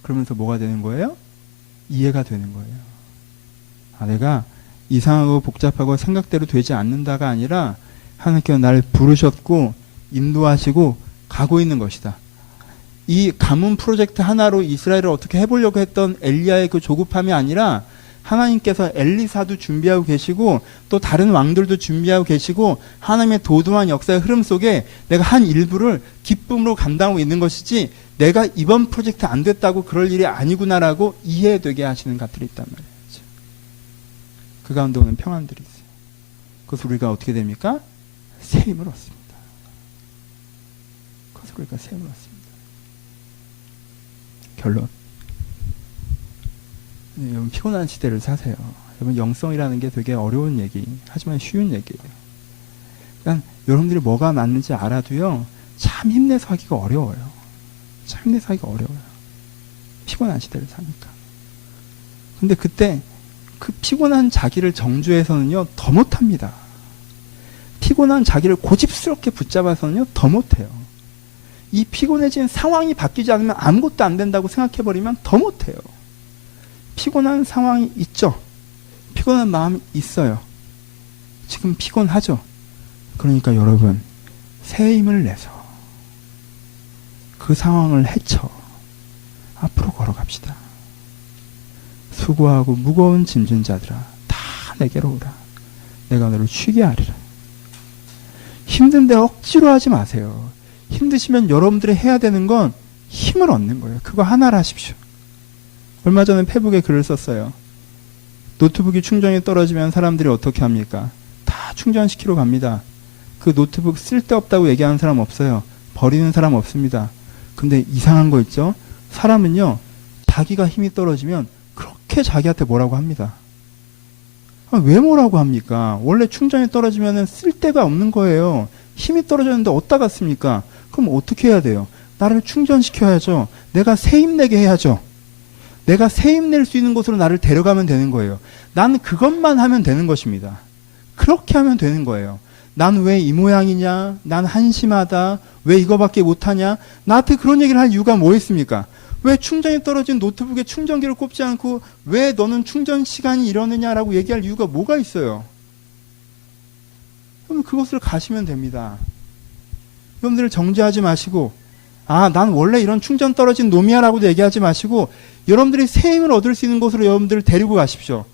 그러면서 뭐가 되는 거예요? 이해가 되는 거예요. 내가 이상하고 복잡하고 생각대로 되지 않는다가 아니라 하나님께서 나를 부르셨고 인도하시고 가고 있는 것이다. 이 가문 프로젝트 하나로 이스라엘을 어떻게 해보려고 했던 엘리야의 그 조급함이 아니라 하나님께서 엘리사도 준비하고 계시고 또 다른 왕들도 준비하고 계시고 하나님의 도도한 역사의 흐름 속에 내가 한 일부를 기쁨으로 감당하고 있는 것이지 내가 이번 프로젝트 안 됐다고 그럴 일이 아니구나라고 이해되게 하시는 것들이 있단 말이에요. 그 가운데 오는 평안들이 있어요. 그것을 우리가 어떻게 됩니까? 새 힘을 얻습니다. 그것을 우리가 새 힘을 얻습니다. 결론. 여러분 피곤한 시대를 사세요. 여러분 영성이라는 게 되게 어려운 얘기 하지만 쉬운 얘기예요. 그러니까 여러분들이 뭐가 맞는지 알아도요. 참 힘내서 하기가 어려워요. 참 힘내서 하기가 어려워요. 피곤한 시대를 사니까. 근데 그때 그 피곤한 자기를 정주해서는요. 더 못합니다. 피곤한 자기를 고집스럽게 붙잡아서는요. 더 못해요. 이 피곤해진 상황이 바뀌지 않으면 아무것도 안 된다고 생각해버리면 더 못해요. 피곤한 상황이 있죠. 피곤한 마음이 있어요. 지금 피곤하죠. 그러니까 여러분 새 힘을 내서 그 상황을 헤쳐 앞으로 걸어갑시다. 수고하고 무거운 짐진 자들아 다 내게로 오라. 내가 너를 쉬게 하리라. 힘든데 억지로 하지 마세요. 힘드시면 여러분들이 해야 되는 건 힘을 얻는 거예요. 그거 하나를 하십시오. 얼마 전에 페북에 글을 썼어요. 노트북이 충전이 떨어지면 사람들이 어떻게 합니까? 다 충전시키러 갑니다. 그 노트북 쓸데없다고 얘기하는 사람 없어요. 버리는 사람 없습니다. 근데 이상한 거 있죠? 사람은요. 자기가 힘이 떨어지면 그렇게 자기한테 뭐라고 합니다. 왜 뭐라고 합니까? 원래 충전이 떨어지면 쓸데가 없는 거예요. 힘이 떨어졌는데 어디다 갔습니까? 그럼 어떻게 해야 돼요? 나를 충전시켜야죠. 내가 새 힘내게 해야죠. 내가 새 힘낼 수 있는 곳으로 나를 데려가면 되는 거예요. 난 그것만 하면 되는 것입니다. 그렇게 하면 되는 거예요. 난 왜 이 모양이냐? 난 한심하다. 왜 이거밖에 못하냐? 나한테 그런 얘기를 할 이유가 뭐 있습니까? 왜 충전이 떨어진 노트북에 충전기를 꼽지 않고 왜 너는 충전 시간이 이러느냐라고 얘기할 이유가 뭐가 있어요? 그럼 그것을 가시면 됩니다. 여러분들 정죄하지 마시고 난 원래 이런 충전 떨어진 놈이야 라고도 얘기하지 마시고 여러분들이 새 힘을 얻을 수 있는 곳으로 여러분들을 데리고 가십시오.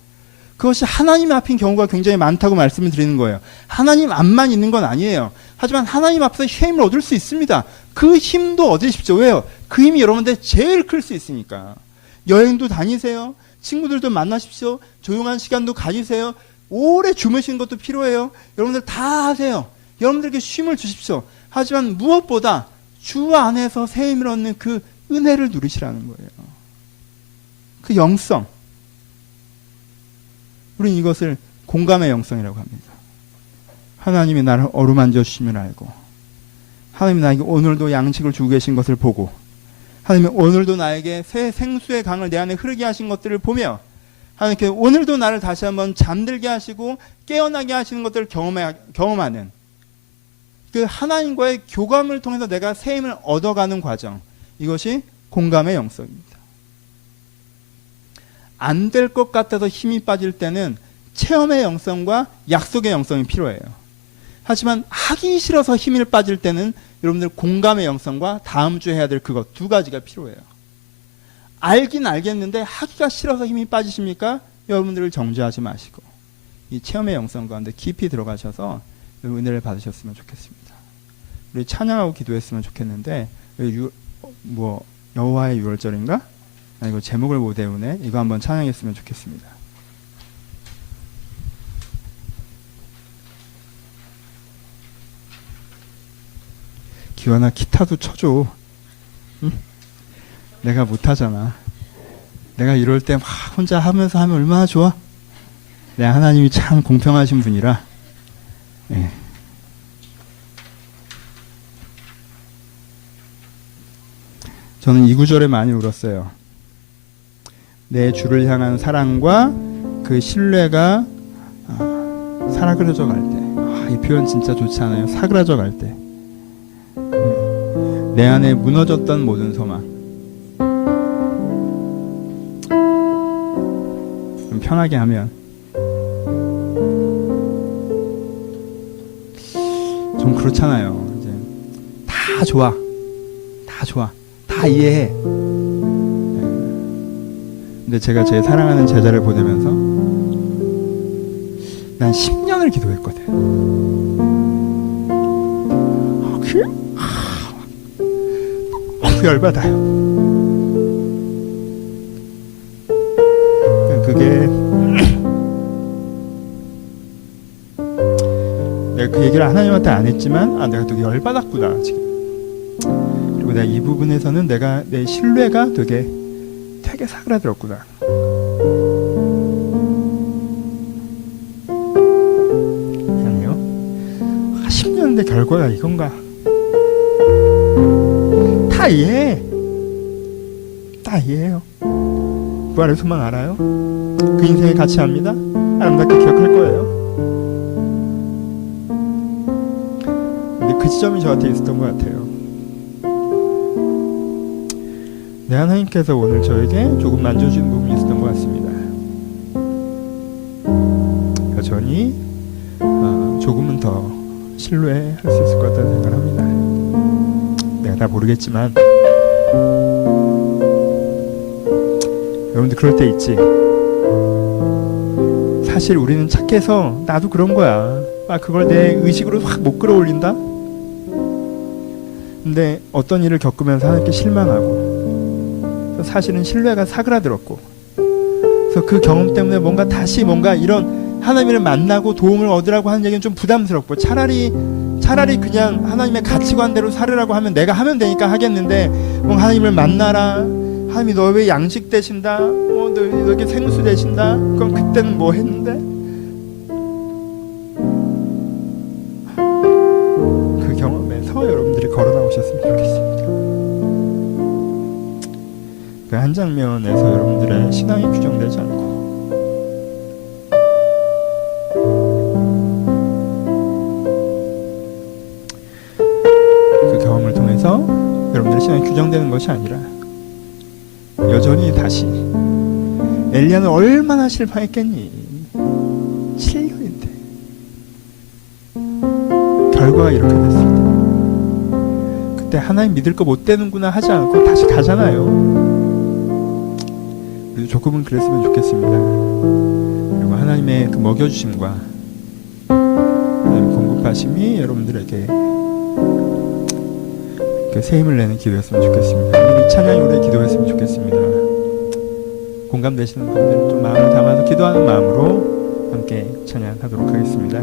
그것이 하나님 앞인 경우가 굉장히 많다고 말씀을 드리는 거예요. 하나님 앞만 있는 건 아니에요. 하지만 하나님 앞에서 힘을 얻을 수 있습니다. 그 힘도 얻으십시오. 왜요? 그 힘이 여러분들 제일 클 수 있으니까. 여행도 다니세요. 친구들도 만나십시오. 조용한 시간도 가지세요. 오래 주무시는 것도 필요해요. 여러분들 다 하세요. 여러분들에게 쉼을 주십시오. 하지만 무엇보다 주 안에서 새 힘을 얻는 그 은혜를 누리시라는 거예요. 그 영성. 우리는 이것을 공감의 영성이라고 합니다. 하나님이 나를 어루만져 주시면 알고 하나님이 나에게 오늘도 양식을 주고 계신 것을 보고 하나님이 오늘도 나에게 새 생수의 강을 내 안에 흐르게 하신 것들을 보며 하나님께 오늘도 나를 다시 한번 잠들게 하시고 깨어나게 하시는 것들을 경험하는 그 하나님과의 교감을 통해서 내가 새 힘을 얻어가는 과정, 이것이 공감의 영성입니다. 안 될 것 같아서 힘이 빠질 때는 체험의 영성과 약속의 영성이 필요해요. 하지만 하기 싫어서 힘이 빠질 때는 여러분들 공감의 영성과 다음 주에 해야 될 그것 두 가지가 필요해요. 알긴 알겠는데 하기가 싫어서 힘이 빠지십니까? 여러분들을 정죄하지 마시고 이 체험의 영성 가운데 깊이 들어가셔서 은혜를 받으셨으면 좋겠습니다. 우리 찬양하고 기도했으면 좋겠는데 여호와의 유월절인가? 이거 제목을 못 외우네. 이거 한번 찬양했으면 좋겠습니다. 기원아 기타도 쳐줘. 응? 내가 못하잖아. 내가 이럴 때 막 혼자 하면서 하면 얼마나 좋아. 내 하나님이 참 공평하신 분이라. 네. 저는 이 구절에 많이 울었어요. 내 주를 향한 사랑과 그 신뢰가 사그라져 갈 때. 이 표현 진짜 좋지 않아요? 사그라져 갈 때. 내 안에 무너졌던 모든 소망. 좀 편하게 하면 좀 그렇잖아요. 이제 다 좋아. 다 좋아. 다 이해해. 근데 제가 제 사랑하는 제자를 보내면서 난 10년을 기도했거든. 너무 열받아요. 그게 내가 그 얘기를 하나님한테 안 했지만 내가 되게 열받았구나 지금. 그리고 내가 이 부분에서는 내가 내 신뢰가 되게 사그라들었구나. 아니요. 10년인데 결과가 이건가? 다 이해해. 다 이해해요. 부활의 소망 알아요? 그 인생의 가치 압니다. 아름답게 기억할 거예요. 근데 그 지점이 저한테 있었던 것 같아요. 내 하나님께서 오늘 저에게 조금 만져주는 부분이 있었던 것 같습니다. 여전히 조금은 더 신뢰할 수 있을 것 같다는 생각을 합니다. 내가 다 모르겠지만 여러분들 그럴 때 있지. 사실 우리는 착해서 나도 그런 거야. 그걸 내 의식으로 확 못 끌어올린다. 근데 어떤 일을 겪으면서 하나님께 실망하고 사실은 신뢰가 사그라들었고, 그래서 그 경험 때문에 다시 이런 하나님을 만나고 도움을 얻으라고 하는 얘기는 좀 부담스럽고, 차라리 그냥 하나님의 가치관대로 살으라고 하면 내가 하면 되니까 하겠는데, 하나님을 만나라, 하나님이 너 왜 양식 되신다, 너에게 생수 되신다, 그럼 그때는 뭐 했는데? 그 경험에서 여러분들이 걸어 나오셨으면 좋겠습니다. 그 한 장면에서 여러분들의 신앙이 규정되지 않고 그 경험을 통해서 여러분들의 신앙이 규정되는 것이 아니라 여전히 다시 엘리야는 얼마나 실패했겠니? 7년인데 결과가 이렇게 됐을 때 그때 하나님 믿을 거 못 되는구나 하지 않고 다시 가잖아요. 조금은 그랬으면 좋겠습니다. 그리고 하나님의 그 먹여주심과 하나님의 공급하심이 여러분들에게 그 새 힘을 내는 기도였으면 좋겠습니다. 이 찬양이 오래 기도했으면 좋겠습니다. 공감되시는 분들 좀 마음을 담아서 기도하는 마음으로 함께 찬양하도록 하겠습니다.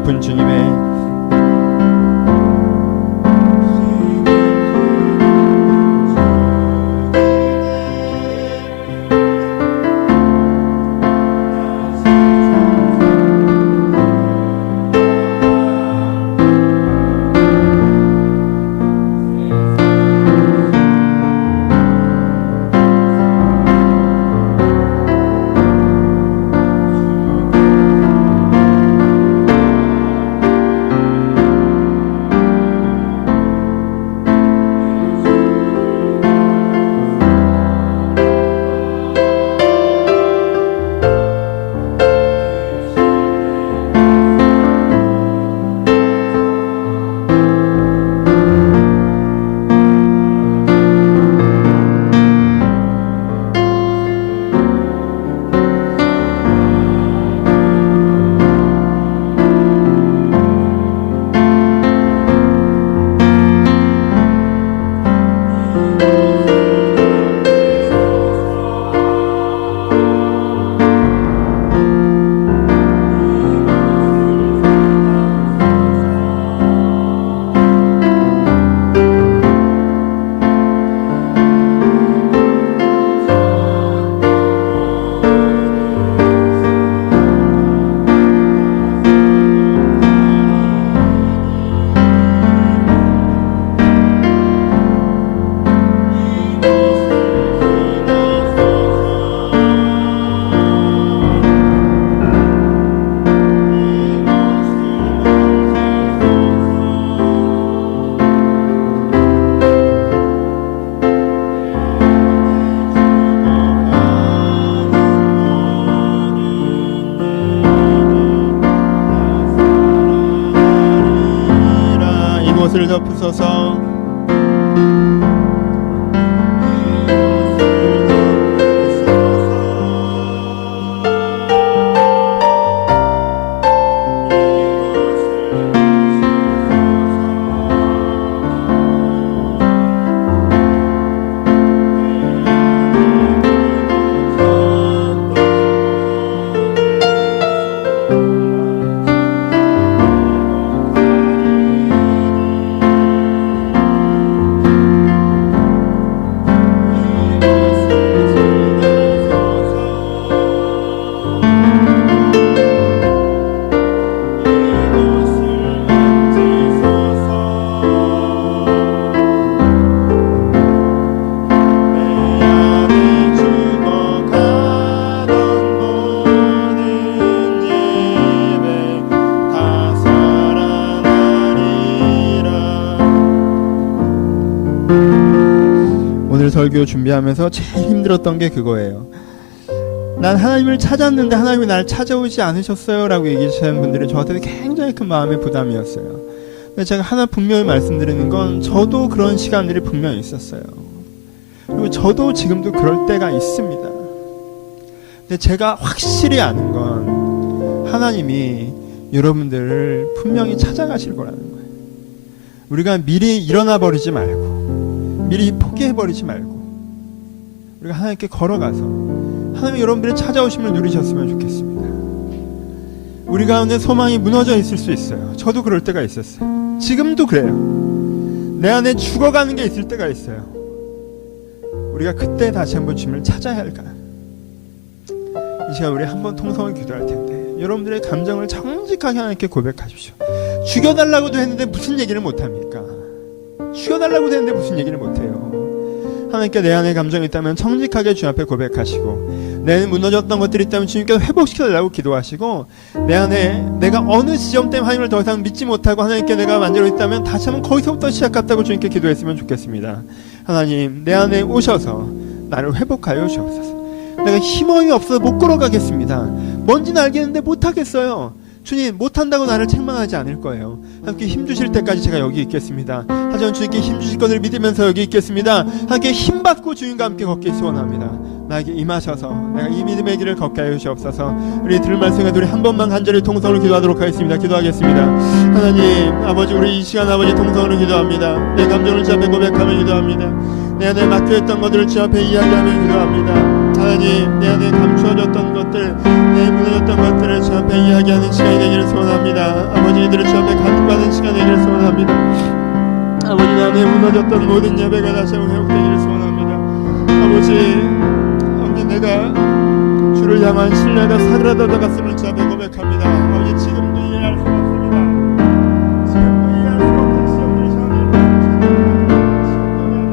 높은 주님의 이곳을 덮으소서. 설교 준비하면서 제일 힘들었던 게 그거예요. 난 하나님을 찾았는데 하나님이 나를 찾아오지 않으셨어요 라고 얘기하시는 분들이 저한테 굉장히 큰 마음의 부담이었어요. 근데 제가 하나 분명히 말씀드리는 건 저도 그런 시간들이 분명히 있었어요. 그리고 저도 지금도 그럴 때가 있습니다. 근데 제가 확실히 아는 건 하나님이 여러분들을 분명히 찾아가실 거라는 거예요. 우리가 미리 일어나 버리지 말고 미리 포기해버리지 말고 우리가 하나님께 걸어가서 하나님이 여러분들의 찾아오심을 누리셨으면 좋겠습니다. 우리 가운데 소망이 무너져 있을 수 있어요. 저도 그럴 때가 있었어요. 지금도 그래요. 내 안에 죽어가는 게 있을 때가 있어요. 우리가 그때 다시 한번 주님을 찾아야 할까? 이 시간 우리 한번 통성을 기도할 텐데 여러분들의 감정을 정직하게 하나님께 고백하십시오. 죽여달라고도 했는데 무슨 얘기를 못합니까? 죽여달라고도 했는데 무슨 얘기를 못해요. 하나님께 내 안에 감정이 있다면 정직하게 주님 앞에 고백하시고 내 안에 무너졌던 것들이 있다면 주님께서 회복시켜달라고 기도하시고 내 안에 내가 어느 지점 때문에 하나님을 더 이상 믿지 못하고 하나님께 내가 만져져 있다면 다시 한번 거기서부터 시작했다고 주님께 기도했으면 좋겠습니다. 하나님 내 안에 오셔서 나를 회복하여 주옵소서. 내가 힘이 없어서 못 걸어가겠습니다. 뭔지는 알겠는데 못하겠어요. 주님 못한다고 나를 책망하지 않을 거예요. 함께 힘주실 때까지 제가 여기 있겠습니다. 하지만 주님께 힘주실 것을 믿으면서 여기 있겠습니다. 함께 힘받고 주님과 함께 걷기 소원합니다. 나에게 임하셔서 내가 이 믿음의 길을 걷게 하여 주옵소서. 우리 들을 말씀에 우리 한 번만 간절히 통성으로 기도하도록 하겠습니다. 기도하겠습니다. 하나님 아버지 우리 이 시간 아버지 통성으로 기도합니다. 내 감정을 주 앞에 고백하며 기도합니다. 내 안에 막혀있던 것들을 주 앞에 이야기하며 기도합니다. 하나님, 내 안에 감추어졌던 것들, 내 무너졌던 것들을 주 앞에 이야기하는 시간이 되기를 소원합니다. 아버지, 이들을 주 앞에 간구하는 시간이 되기를 소원합니다. 아버지, 내 안에 무너졌던 모든 예배가 다시 한번 회복되기를 소원합니다. 아버지, 내가 주를 향한 신뢰가 사그라들어갔음을 주 앞에 고백합니다. 아버지, 지금도 이해할 수가 없습니다. 지금도 이해할 수가 없는 시험들이 저를 지금도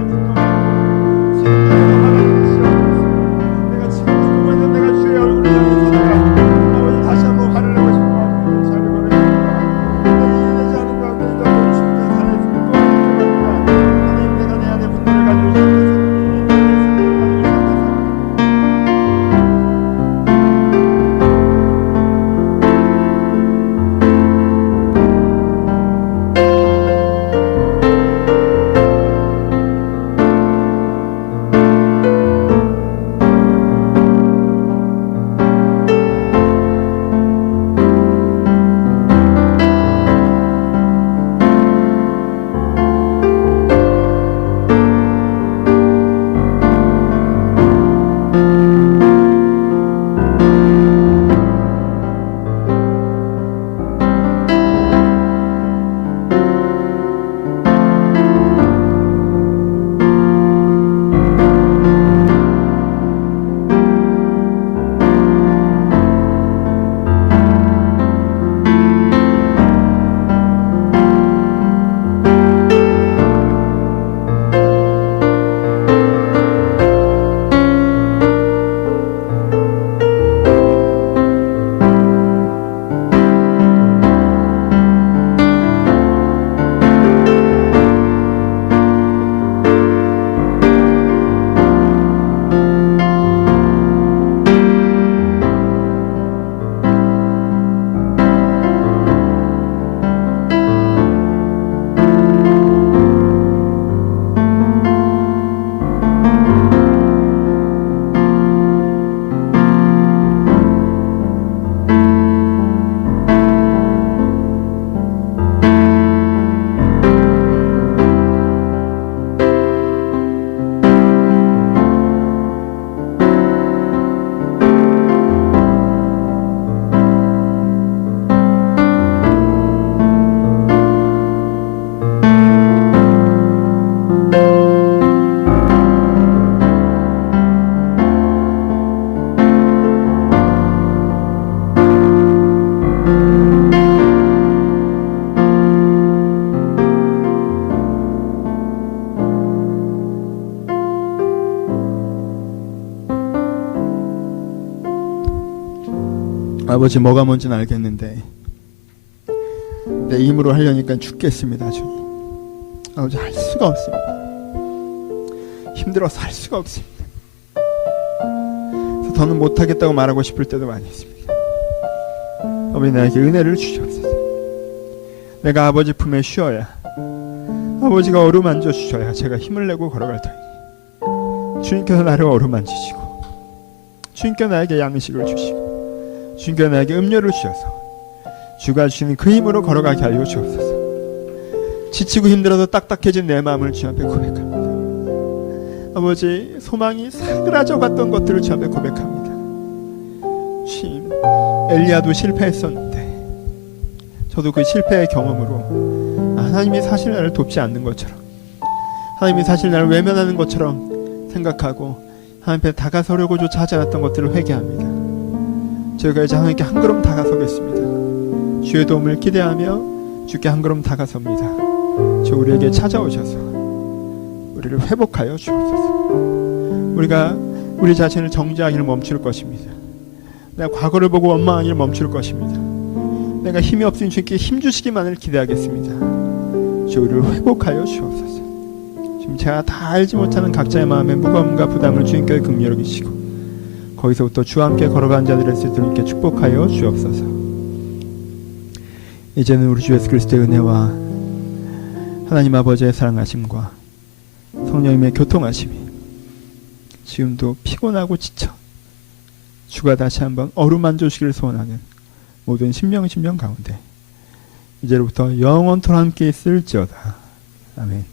내가 하나님의 시험, 내가 지금 죽고 있는 내가 주의 얼굴을 향해서 내가 아버지 다시 한번 화를 내고 싶은 마음으로 주 앞에 고백합니다. 이해되지 않은 가운데 이것도 죽는 살아있음을 또 고백합니다. 하나님, 내가 내 안에 분노를 가지고 있습니다. 아버지, 뭐가 뭔지는 알겠는데 내 힘으로 하려니까 죽겠습니다. 주님, 아버지, 할 수가 없습니다. 힘들어서 할 수가 없습니다. 그래서 더는 못하겠다고 말하고 싶을 때도 많이 있습니다. 아버지, 나에게 은혜를 주시옵소서. 내가 아버지 품에 쉬어야, 아버지가 어루만져 주셔야 제가 힘을 내고 걸어갈 터이니 주님께서 나를 어루만지시고 주님께서 나에게 양식을 주시고 주님께서 나에게 음료를 주셔서 주가 주시는 그 힘으로 걸어가게 하여 주옵소서. 지치고 힘들어서 딱딱해진 내 마음을 주 앞에 고백합니다. 아버지, 소망이 사그라져 갔던 것들을 주 앞에 고백합니다. 주님, 엘리야도 실패했었는데 저도 그 실패의 경험으로 하나님이 사실 나를 돕지 않는 것처럼, 하나님이 사실 나를 외면하는 것처럼 생각하고 하나님 앞에 다가서려고조차 하지 않았던 것들을 회개합니다. 저희가 이제 하나님께 한 걸음 다가서겠습니다. 주의 도움을 기대하며 주께 한 걸음 다가섭니다. 주 우리에게 찾아오셔서 우리를 회복하여 주옵소서. 우리가 우리 자신을 정죄하기를 멈출 것입니다. 내가 과거를 보고 원망하기를 멈출 것입니다. 내가 힘이 없으니 주께 힘주시기만을 기대하겠습니다. 주 우리를 회복하여 주옵소서. 지금 제가 다 알지 못하는 각자의 마음의 무거움과 부담을 주님께 긍휼히 여기시고 거기서부터 주와 함께 걸어간 자들의 스스로께 축복하여 주옵소서. 이제는 우리 주 예수 그리스도의 은혜와 하나님 아버지의 사랑하심과 성령님의 교통하심이 지금도 피곤하고 지쳐 주가 다시 한번 어루만져 주시기를 소원하는 모든 신명 가운데 이제로부터 영원토록 함께 있을지어다. 아멘.